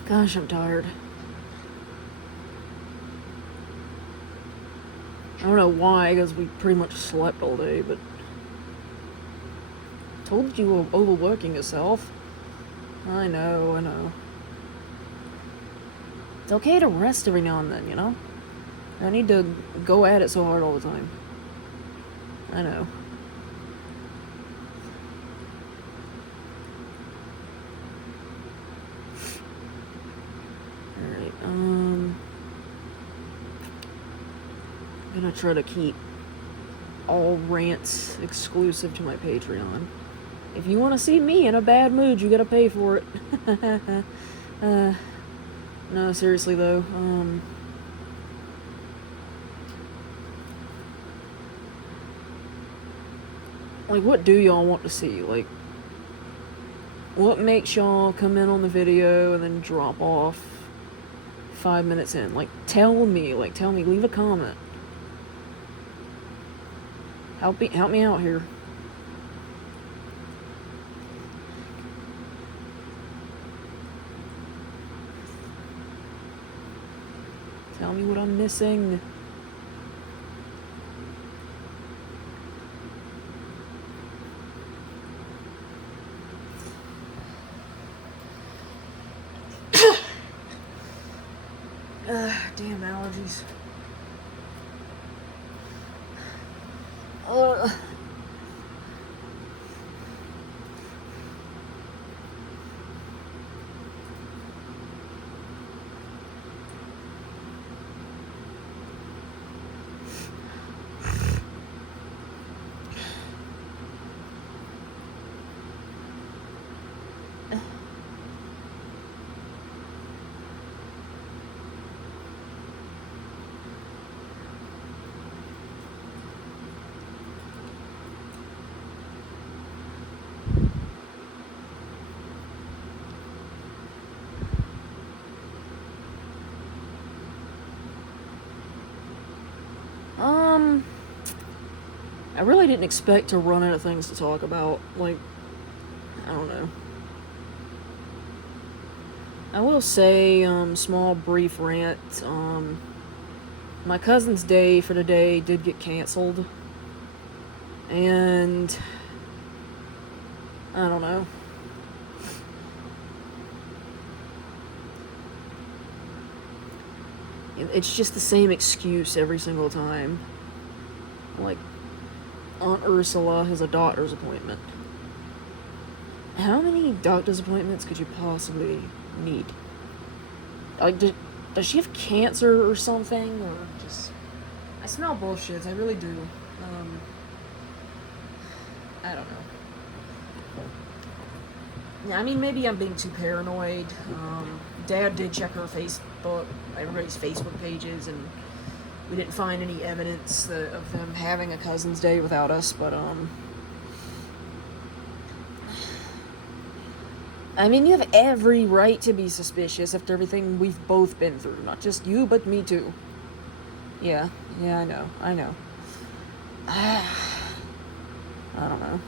Gosh, I'm tired. I don't know why, because we pretty much slept all day, but... Told you were overworking yourself. I know. It's okay to rest every now and then, you know? I need to go at it so hard all the time. I know. Alright, I'm gonna try to keep all rants exclusive to my Patreon. If you want to see me in a bad mood, you gotta pay for it. No, seriously though, like, what do y'all want to see? Like, what makes y'all come in on the video and then drop off 5 minutes in? Like, tell me, leave a comment. Help me out here. Tell me what I'm missing. Damn allergies. I really didn't expect to run out of things to talk about. Like, I don't know. I will say, small brief rant, my cousin's day for today did get canceled, and I don't know. It's just the same excuse every single time. Like, Aunt Ursula has a doctor's appointment. How many doctor's appointments could you possibly need? Like, does she have cancer or something? Or just... I smell bullshit, I really do. I don't know. Yeah, I mean, maybe I'm being too paranoid. Dad did check her Facebook, everybody's Facebook pages, and we didn't find any evidence of them having a cousin's day without us, but, I mean, you have every right to be suspicious after everything we've both been through. Not just you, but me too. Yeah, I know. I don't know.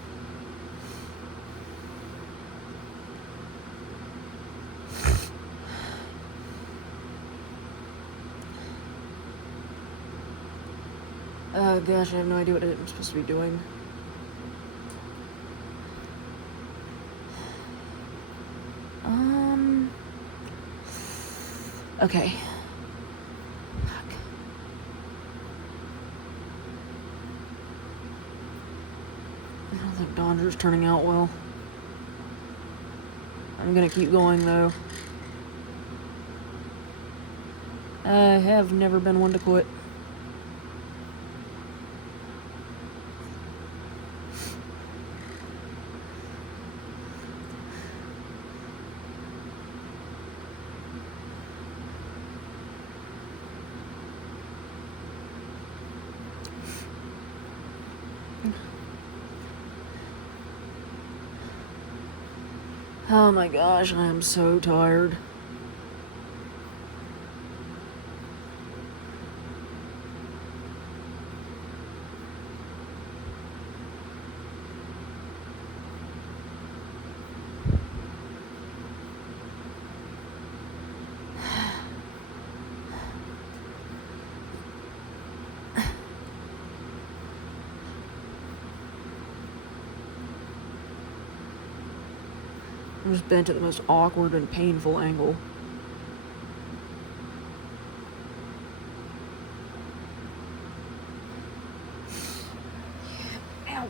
Oh gosh, I have no idea what I'm supposed to be doing. Okay. Fuck. I don't think Donger's turning out well. I'm gonna keep going though. I have never been one to quit. Oh my gosh, I am so tired. I'm just bent at the most awkward and painful angle. Ow.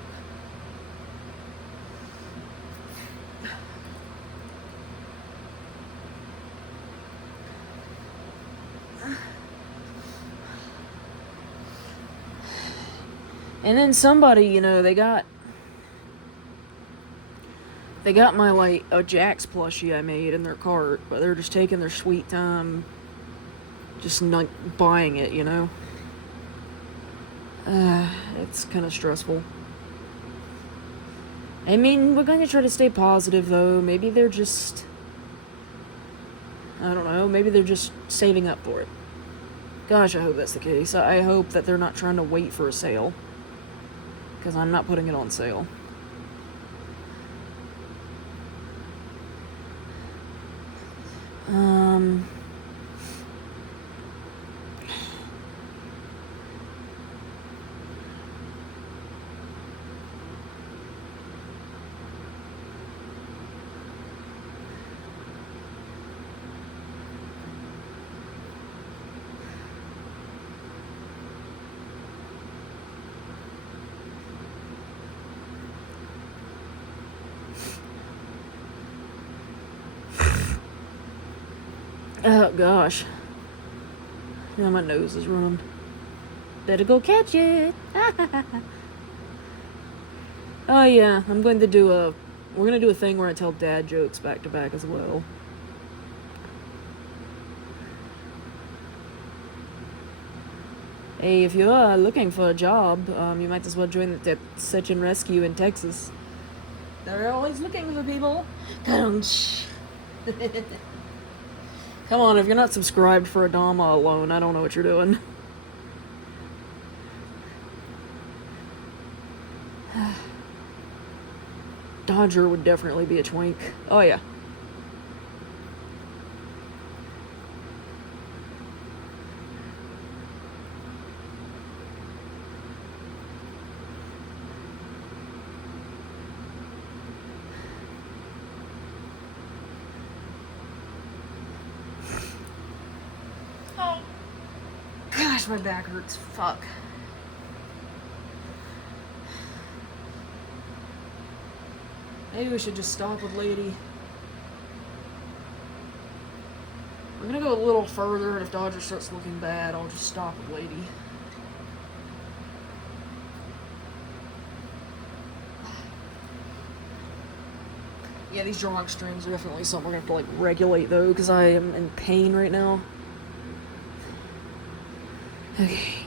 And then somebody, you know, they got my, like, a Jax plushie I made in their cart, but they're just taking their sweet time just not buying it, you know? It's kind of stressful. I mean, we're gonna try to stay positive, though. Maybe they're just... I don't know, maybe they're just saving up for it. Gosh, I hope that's the case. I hope that they're not trying to wait for a sale. Because I'm not putting it on sale. Oh gosh. Now my nose is running. Better go catch it. Oh yeah, we're gonna do a thing where I tell dad jokes back to back as well. Hey, if you are looking for a job, you might as well join the search and rescue in Texas. They're always looking for people. Come on, if you're not subscribed for Adama alone, I don't know what you're doing. Dodger would definitely be a twink. Oh, yeah. Oh. Gosh, my back hurts. Fuck. Maybe we should just stop with Lady. We're gonna go a little further, and if Dodger starts looking bad, I'll just stop with Lady. Yeah, these drawing strings are definitely something we're gonna have to, like, regulate, though, because I am in pain right now. Okay.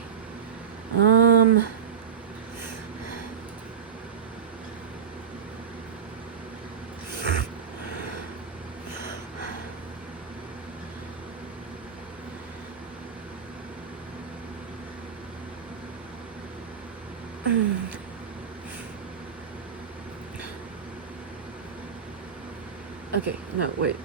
Okay, no, wait.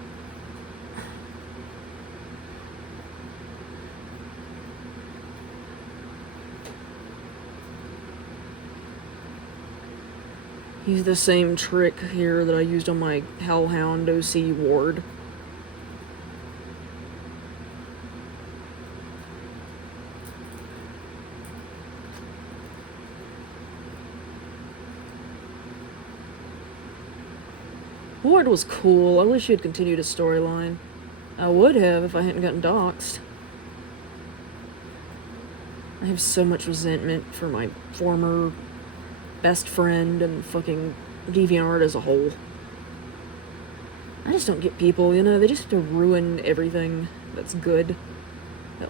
Use the same trick here that I used on my Hellhound OC Ward. Ward was cool. I wish he had continued his storyline. I would have if I hadn't gotten doxxed. I have so much resentment for my former best friend and fucking DeviantArt as a whole. I just don't get people, you know, they just have to ruin everything that's good.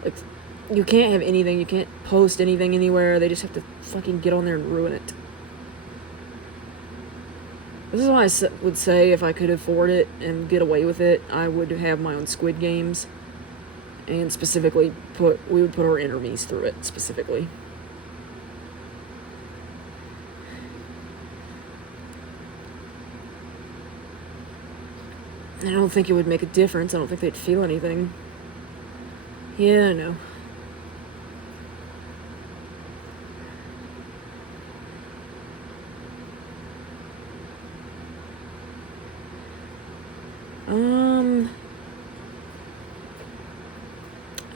Like, you can't have anything, you can't post anything anywhere, they just have to fucking get on there and ruin it. This is why I would say if I could afford it and get away with it, I would have my own Squid Games. And specifically, we would put our enemies through it, specifically. I don't think it would make a difference. I don't think they'd feel anything. Yeah, I know.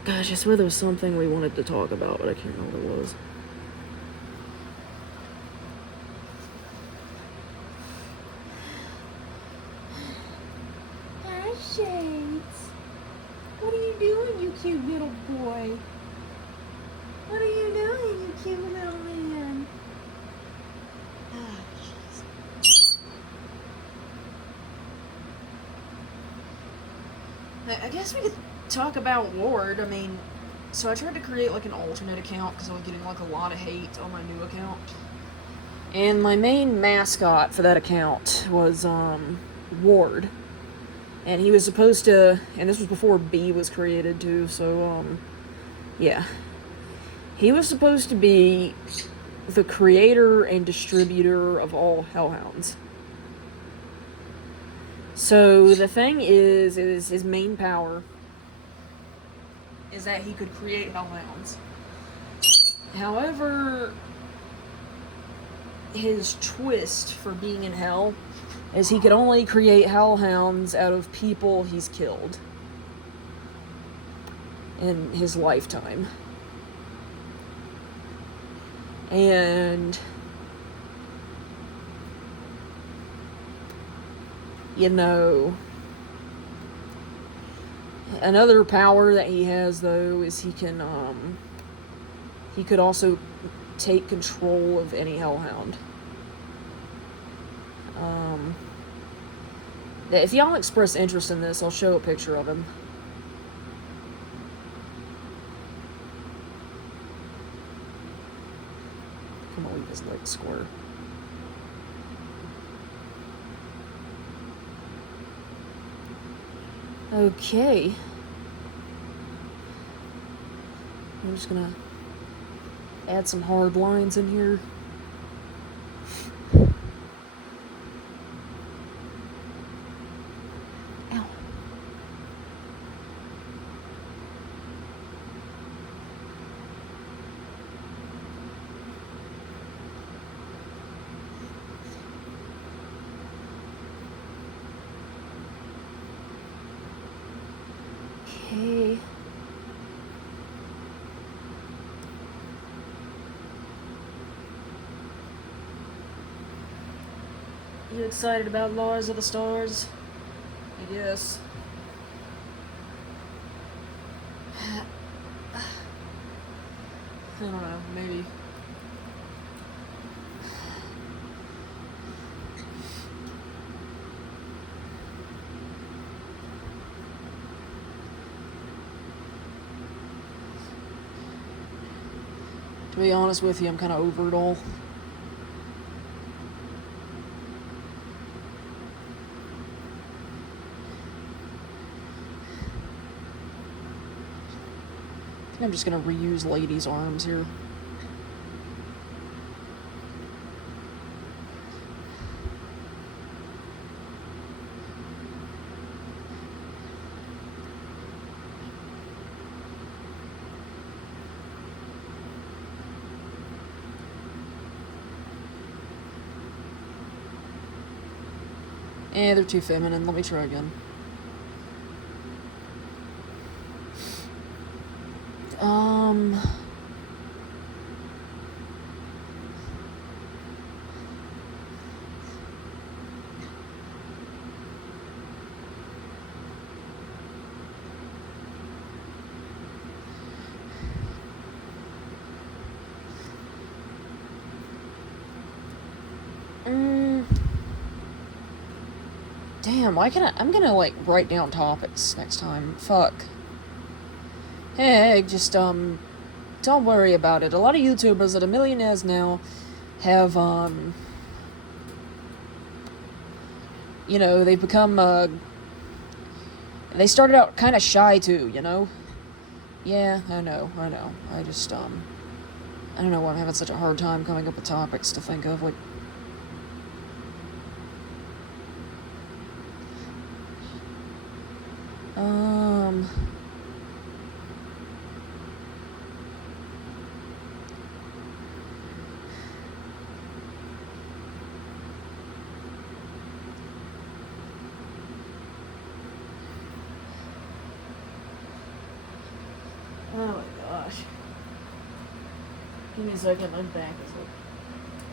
Gosh, I swear there was something we wanted to talk about, but I can't remember what it was. Hi, Shades. What are you doing, you cute little boy? What are you doing, you cute little man? Oh, jeez. I guess we could talk about Ward. I mean, so I tried to create like an alternate account because I was getting like a lot of hate on my new account. And my main mascot for that account was Ward. And he was supposed to, and this was before B was created too, so yeah. He was supposed to be the creator and distributor of all Hellhounds. So the thing is his main power is that he could create Hellhounds. However, his twist for being in Hell is he could only create Hellhounds out of people he's killed in his lifetime. And, you know, another power that he has, though, is he could also take control of any Hellhound. If y'all express interest in this, I'll show a picture of him. Come on, leave his leg square. Okay. I'm just gonna add some hard lines in here. Okay. You excited about Lars of the Stars? I guess. I don't know, maybe. To be honest with you, I'm kind of over it all. I think I'm just gonna reuse Lady's arms here. They're too feminine. Let me try again. Damn, why can't I'm gonna, like, write down topics next time. Fuck. Hey, just, don't worry about it. A lot of YouTubers that are millionaires now have, you know, they've become, they started out kind of shy, too, you know? Yeah, I know. I just, I don't know why I'm having such a hard time coming up with topics to think of, like... Oh my gosh. Give me a second, my back is like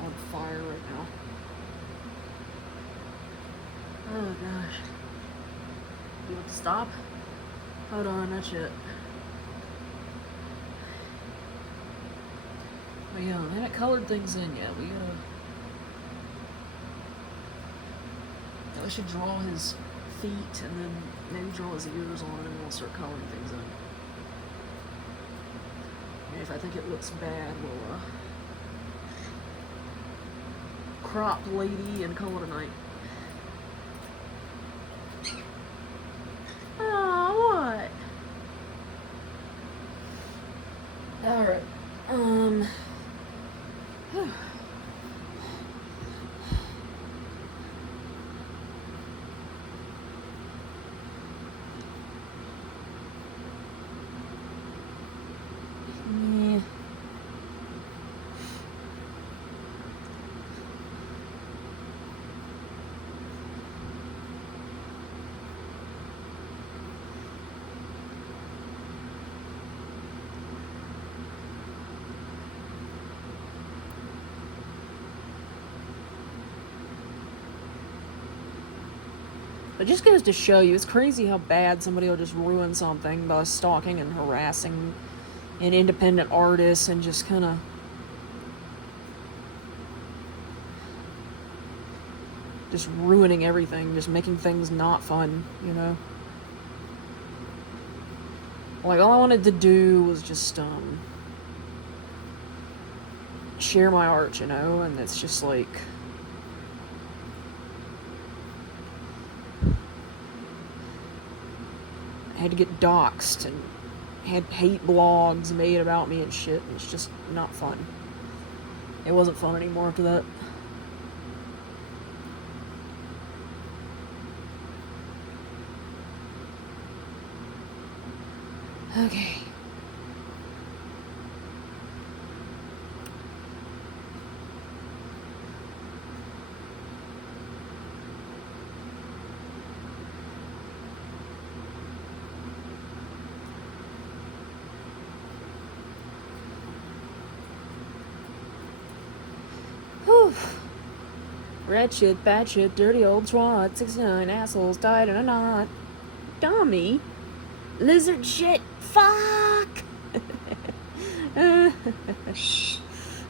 on fire right now. Oh gosh. You want to stop? Hold on, not yet. But yeah, they haven't colored things in yet. We gotta... I should draw his feet and then maybe draw his ears on and then we'll start coloring things in. And if I think it looks bad, we'll crop Lady and call it a night. Oh, what? Alright. It just goes to show you, it's crazy how bad somebody will just ruin something by stalking and harassing an independent artist and just kind of... just ruining everything, just making things not fun, you know? Like, all I wanted to do was just, share my art, you know? And it's just like... I had to get doxxed and had hate blogs made about me and shit, and it's just not fun. It wasn't fun anymore after that. Okay. Red shit, bad shit, dirty old twat, 69 assholes tied in a knot. Dummy. Lizard shit. Fuck!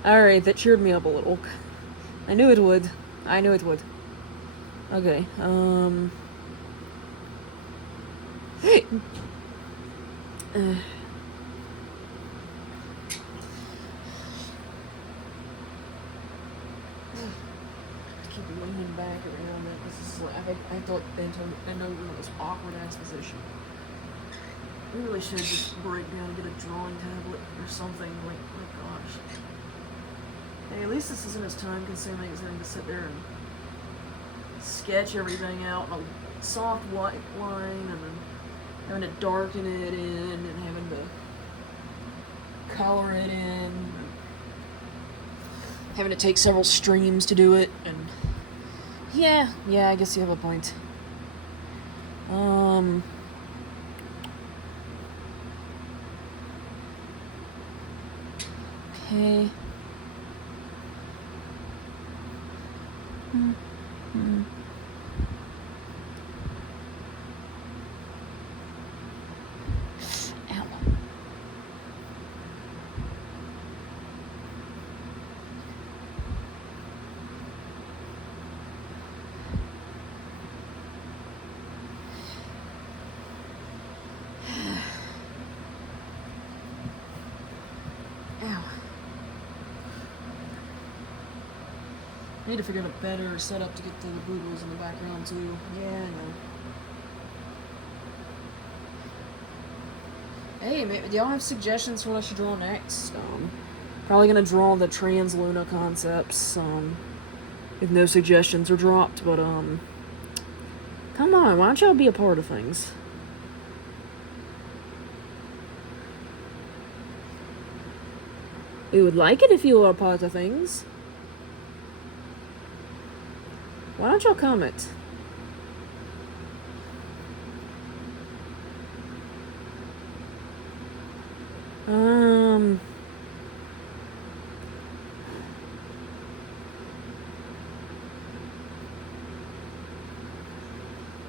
Alright, that cheered me up a little. I knew it would. I knew it would. Okay, keep leaning back every now and then. This is like, I thought I know we're in this awkward ass position. We really should just break down and get a drawing tablet or something. Like, oh gosh. Hey, at least this isn't as time consuming as having to sit there and sketch everything out in a soft white line and then having to darken it in and having to color it in and having to take several streams to do it. And yeah, I guess you have a point. Okay. Ow. Ow. I need to figure out a better setup to get the Labubus in the background too. Yeah, I know. Hey, maybe, do y'all have suggestions for what I should draw next? Probably gonna draw the trans Luna concepts, if no suggestions are dropped, but, come on, why don't y'all be a part of things? We would like it if you are a part of things. Why don't y'all comment? I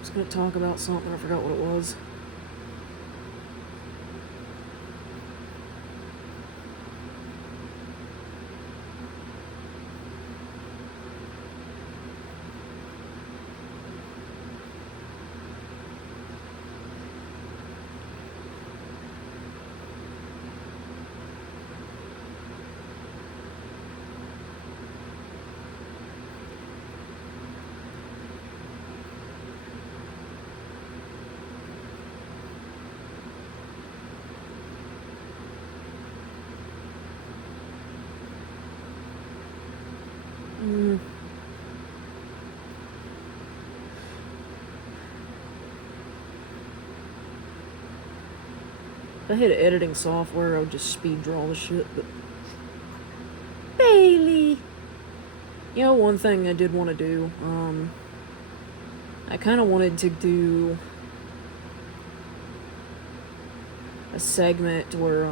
was gonna talk about something, I forgot what it was. If I had editing software, I would just speed draw the shit, but... Bailey! You know, one thing I did want to do, I kind of wanted to do a segment where,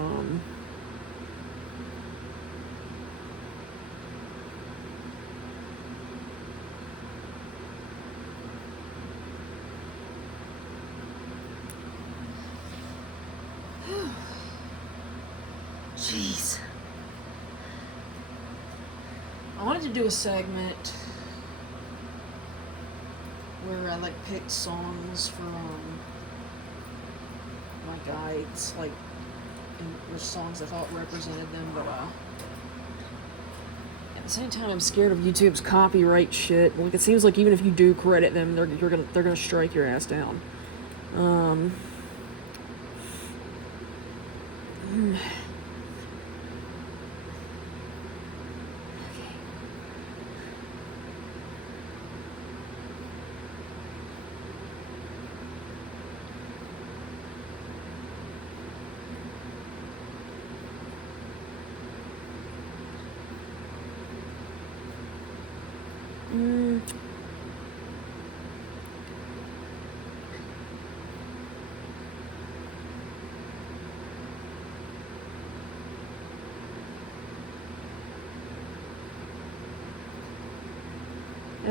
jeez. I wanted to do a segment where I like picked songs from my guides, like, and which songs I thought represented them, but at the same time I'm scared of YouTube's copyright shit. Like, it seems like even if you do credit them, they're gonna strike your ass down.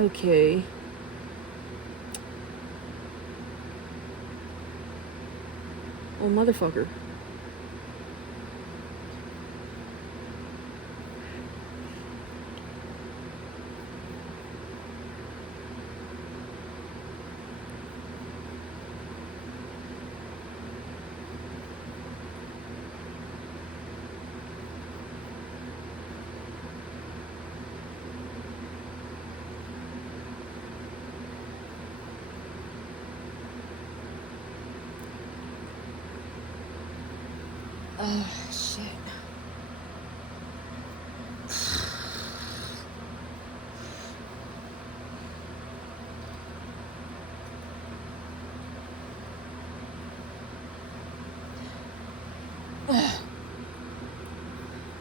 Okay. Oh, motherfucker. Oh, shit.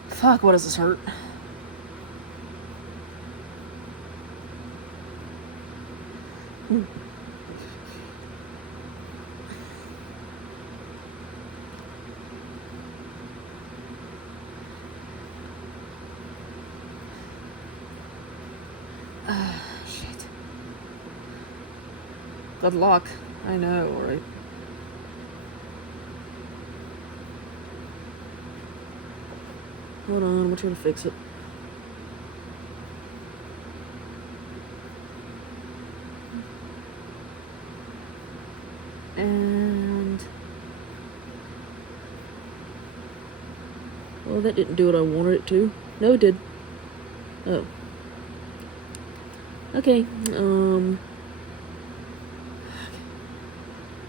Fuck, what does this hurt? Shit. Good luck. I know, right? Hold on, we're trying to fix it. And... well, that didn't do what I wanted it to. No, it did. Oh. Okay,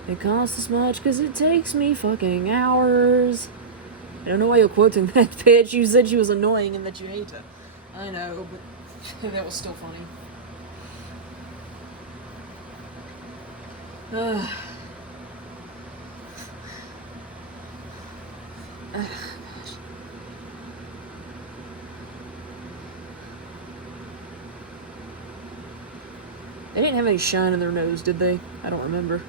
it costs this much because it takes me fucking hours. I don't know why you're quoting that bitch. You said she was annoying and that you hate her. I know, but that was still funny. They didn't have any shine in their nose, did they? I don't remember.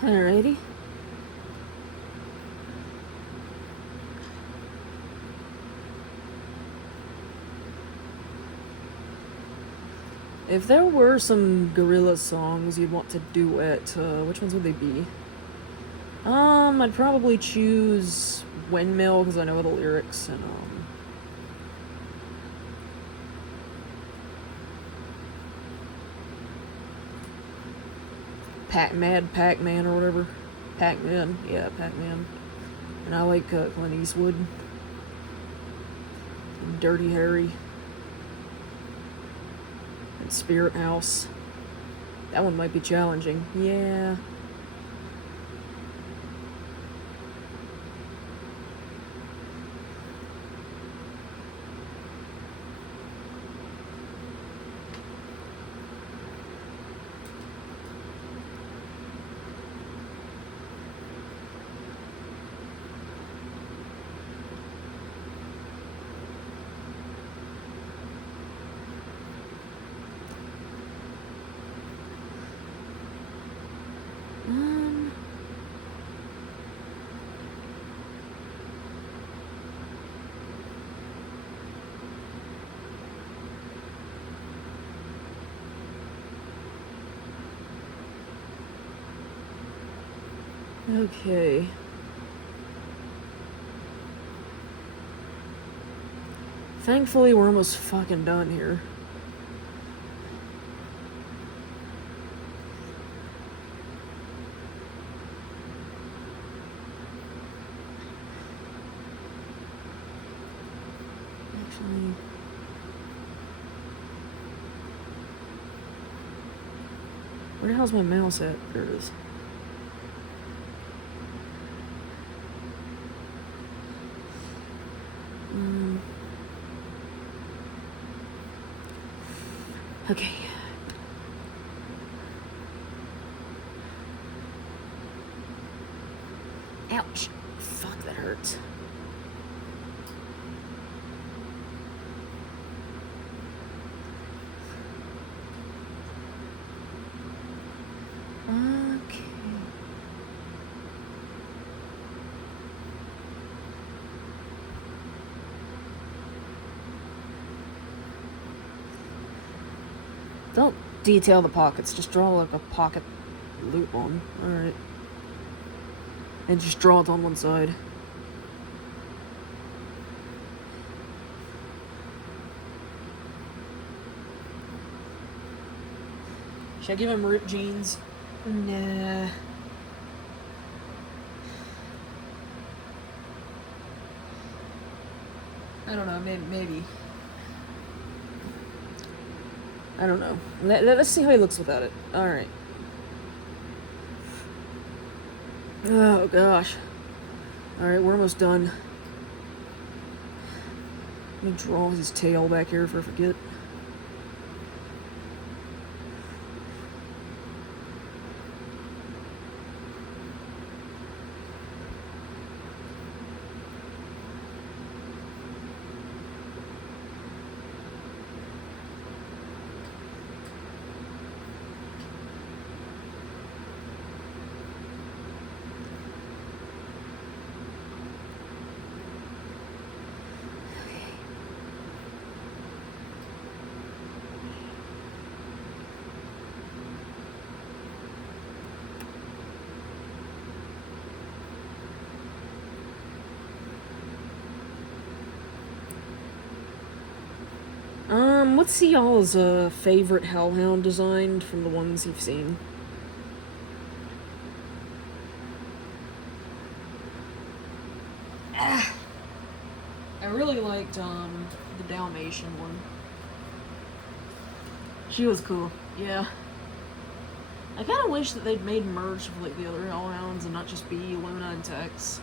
Alrighty. If there were some gorilla songs you'd want to duet, which ones would they be? I'd probably choose Windmill because I know the lyrics, and Pac-Man or whatever. Pac-Man, yeah, Pac-Man. And I like Clint Eastwood. And Dirty Harry. And Spirit House. That one might be challenging. Yeah. Okay. Thankfully, we're almost fucking done here. Actually... where the hell's my mouse at? There it is. Okay. Ouch. Fuck, that hurts. Okay. Don't detail the pockets, just draw like a pocket loop on. Alright. And just draw it on one side. Should I give him ripped jeans? Nah. I don't know, maybe. I don't know. Let's see how he looks without it. Alright. Oh, gosh. Alright, we're almost done. Let me draw his tail back here if I forget. What's y'all's favorite hellhound design from the ones you've seen? I really liked the Dalmatian one. She was cool. Yeah. I kind of wish that they'd made merge with like the other hellhounds and not just be Luna and Tex.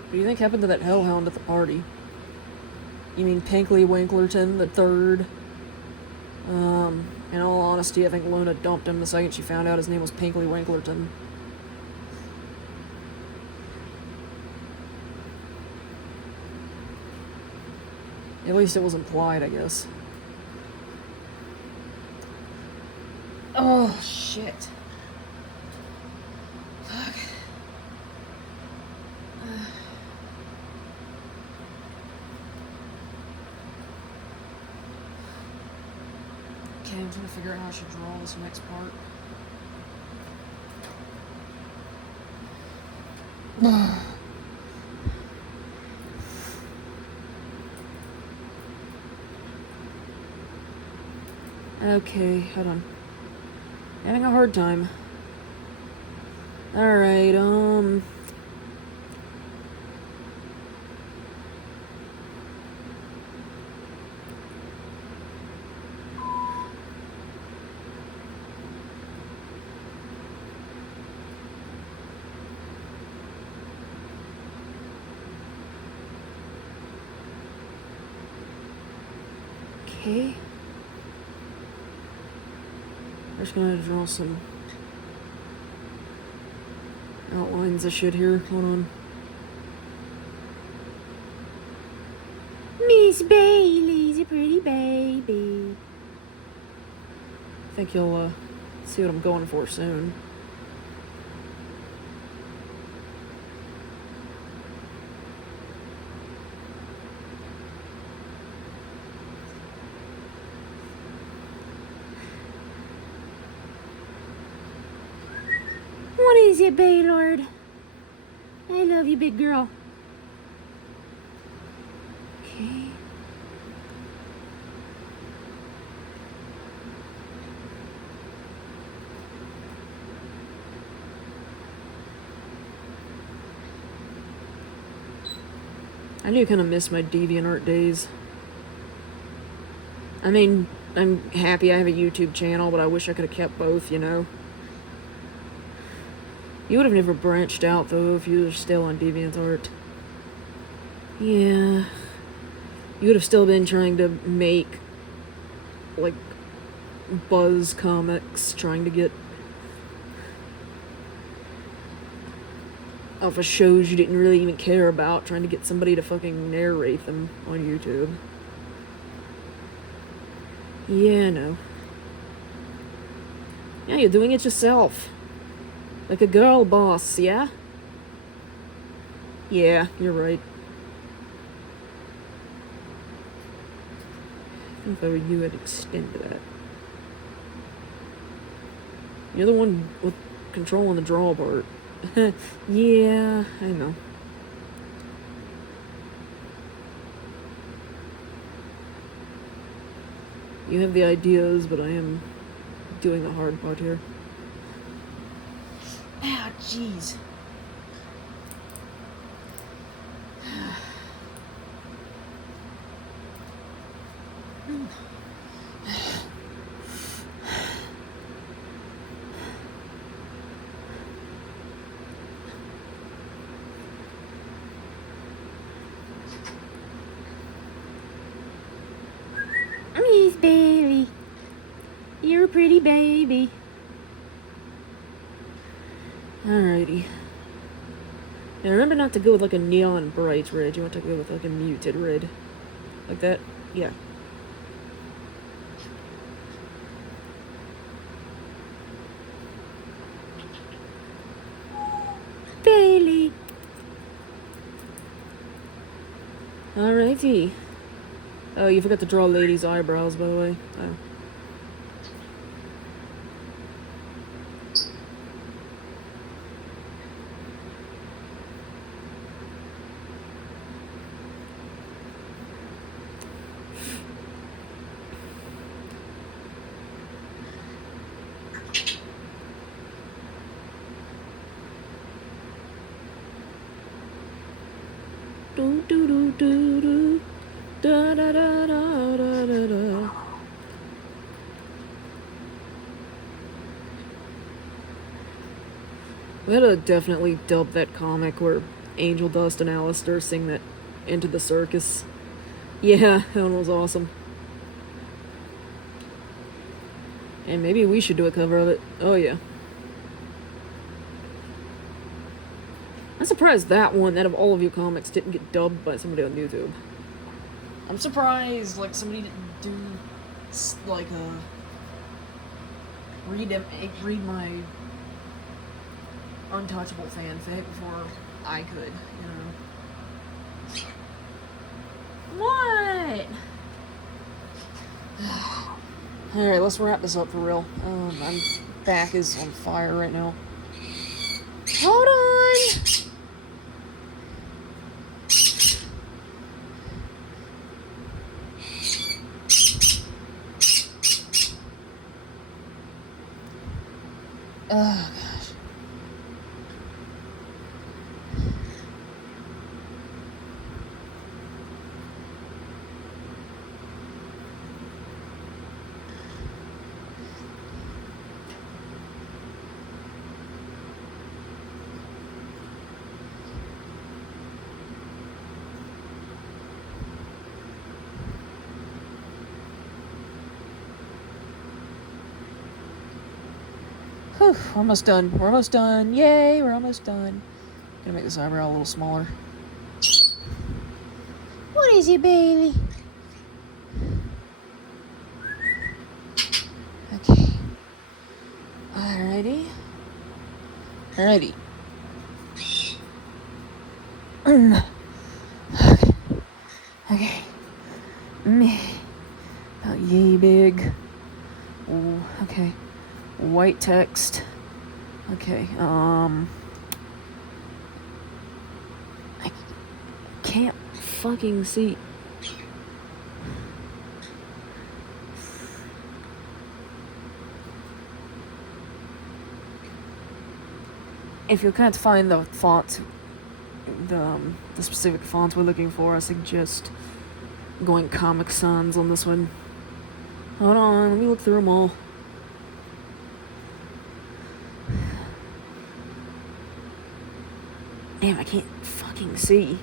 What do you think happened to that hellhound at the party? You mean Pinkley Winklerton the third? In all honesty, I think Luna dumped him the second she found out his name was Pinkley Winklerton. At least it was implied, I guess. Oh, shit. Fuck. Okay, I'm trying to figure out how I should draw this next part. Okay, hold on. Having a hard time. Alright, okay. I'm just gonna draw some outlines of shit here. Hold on. Miss Bailey's a pretty baby. I think you'll see what I'm going for soon. What is it, Baylord? I love you, big girl. Okay. I do kind of miss my DeviantArt days. I mean, I'm happy I have a YouTube channel, but I wish I could have kept both, you know? You would have never branched out, though, if you were still on DeviantArt. Yeah. You would have still been trying to make, like, buzz comics, trying to get off of shows you didn't really even care about, trying to get somebody to fucking narrate them on YouTube. Yeah, no. Yeah, you're doing it yourself. Like a girl boss, yeah? Yeah, you're right. I think if I were you, I'd extend to that. You're the one with controlling the draw part. Yeah, I know. You have the ideas, but I am doing the hard part here. Ah, jeez. Miss Bailey, you're a pretty baby. Alrighty. Now remember not to go with like a neon bright red. You want to go with like a muted red. Like that? Yeah. Bailey. Alrighty. Oh, you forgot to draw Lady's eyebrows, by the way. Oh. Do do do do do da da da da da da da. We had to definitely dub that comic where Angel Dust and Alistair sing that Into the Circus. Yeah, that one was awesome. And maybe we should do a cover of it. Oh yeah. I'm surprised that one, out of all of you comics, didn't get dubbed by somebody on YouTube. I'm surprised, like, somebody didn't do, like, read my Untouchable fanfic before I could, you know. What? Alright, let's wrap this up for real. My back is on fire right now. Hold on! Oh, gosh. Whew, we're almost done. We're almost done. Yay, we're almost done. Gonna make this eyebrow a little smaller. What is it, Bailey? Okay. Alrighty. Alrighty. Okay. Okay. About yay big. Ooh, okay. White text. Okay, I can't fucking see. If you can't find the font the specific fonts we're looking for, I suggest going Comic Sans on this one. Hold on, let me look through them all. Damn, I can't fucking see.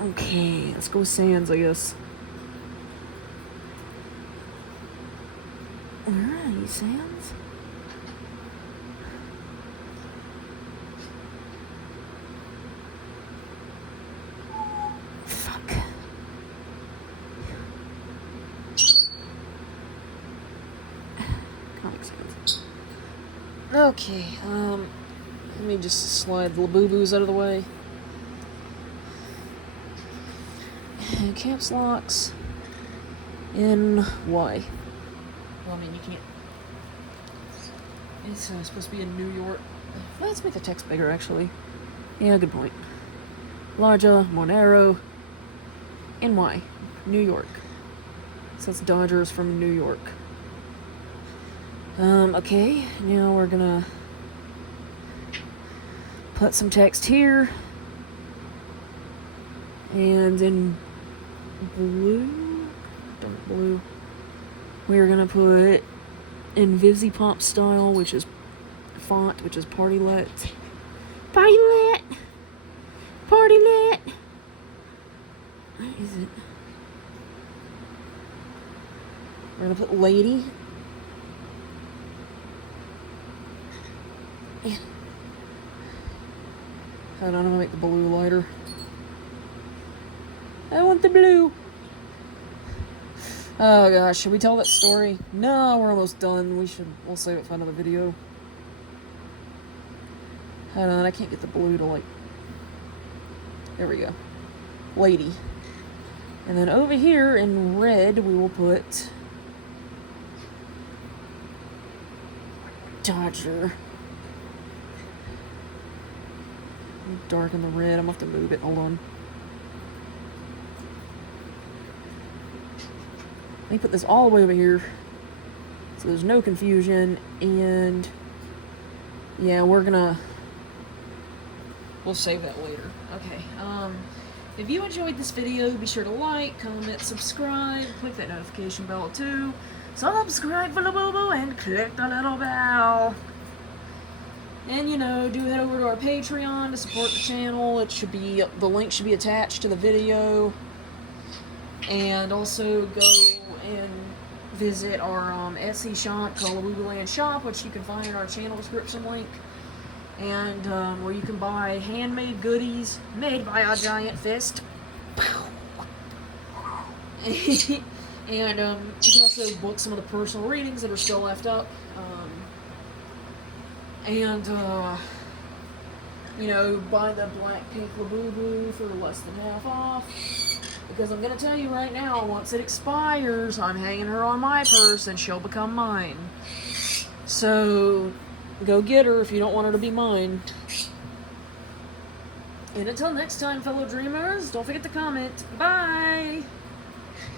Okay, let's go Sans, I guess. Where are you, Sans? Fuck. Comic Sans. Okay, let me just slide the Labubus out of the way. And caps locks in Y. Well, I mean, you can't. It's supposed to be in New York. Let's make the text bigger, actually. Yeah, good point. Larger, more narrow. NY, New York. So it's Dodgers from New York. Okay, now we're gonna put some text here. And in blue, dark blue, we're gonna put in VisiPop style, which is font, which is Partylet. Partylet! Partylet! What is it? We're gonna put lady. Yeah. Hold on, I'm gonna make the blue lighter. I want the blue. Oh gosh, should we tell that story? No, we're almost done. We'll save it for another video. Hold on, I can't get the blue to like. There we go. Lady. And then over here in red, we will put Dodger. Darken the red. I'm gonna have to move it. Hold on. Let me put this all the way over here so there's no confusion. And yeah, we'll save that later. Okay. If you enjoyed this video, be sure to like, comment, subscribe, click that notification bell too. Subscribe for Labubu and click the little bell. And you know, do head over to our Patreon to support the channel. The link should be attached to the video. And also go and visit our Etsy shop called Labubu Land Shop, which you can find in our channel description link. And where you can buy handmade goodies made by a giant fist. And you can also book some of the personal readings that are still left up. You know, buy the black pink Labubu for less than half off. Because I'm going to tell you right now, once it expires, I'm hanging her on my purse and she'll become mine. So, go get her if you don't want her to be mine. And until next time, fellow dreamers, don't forget to comment. Bye!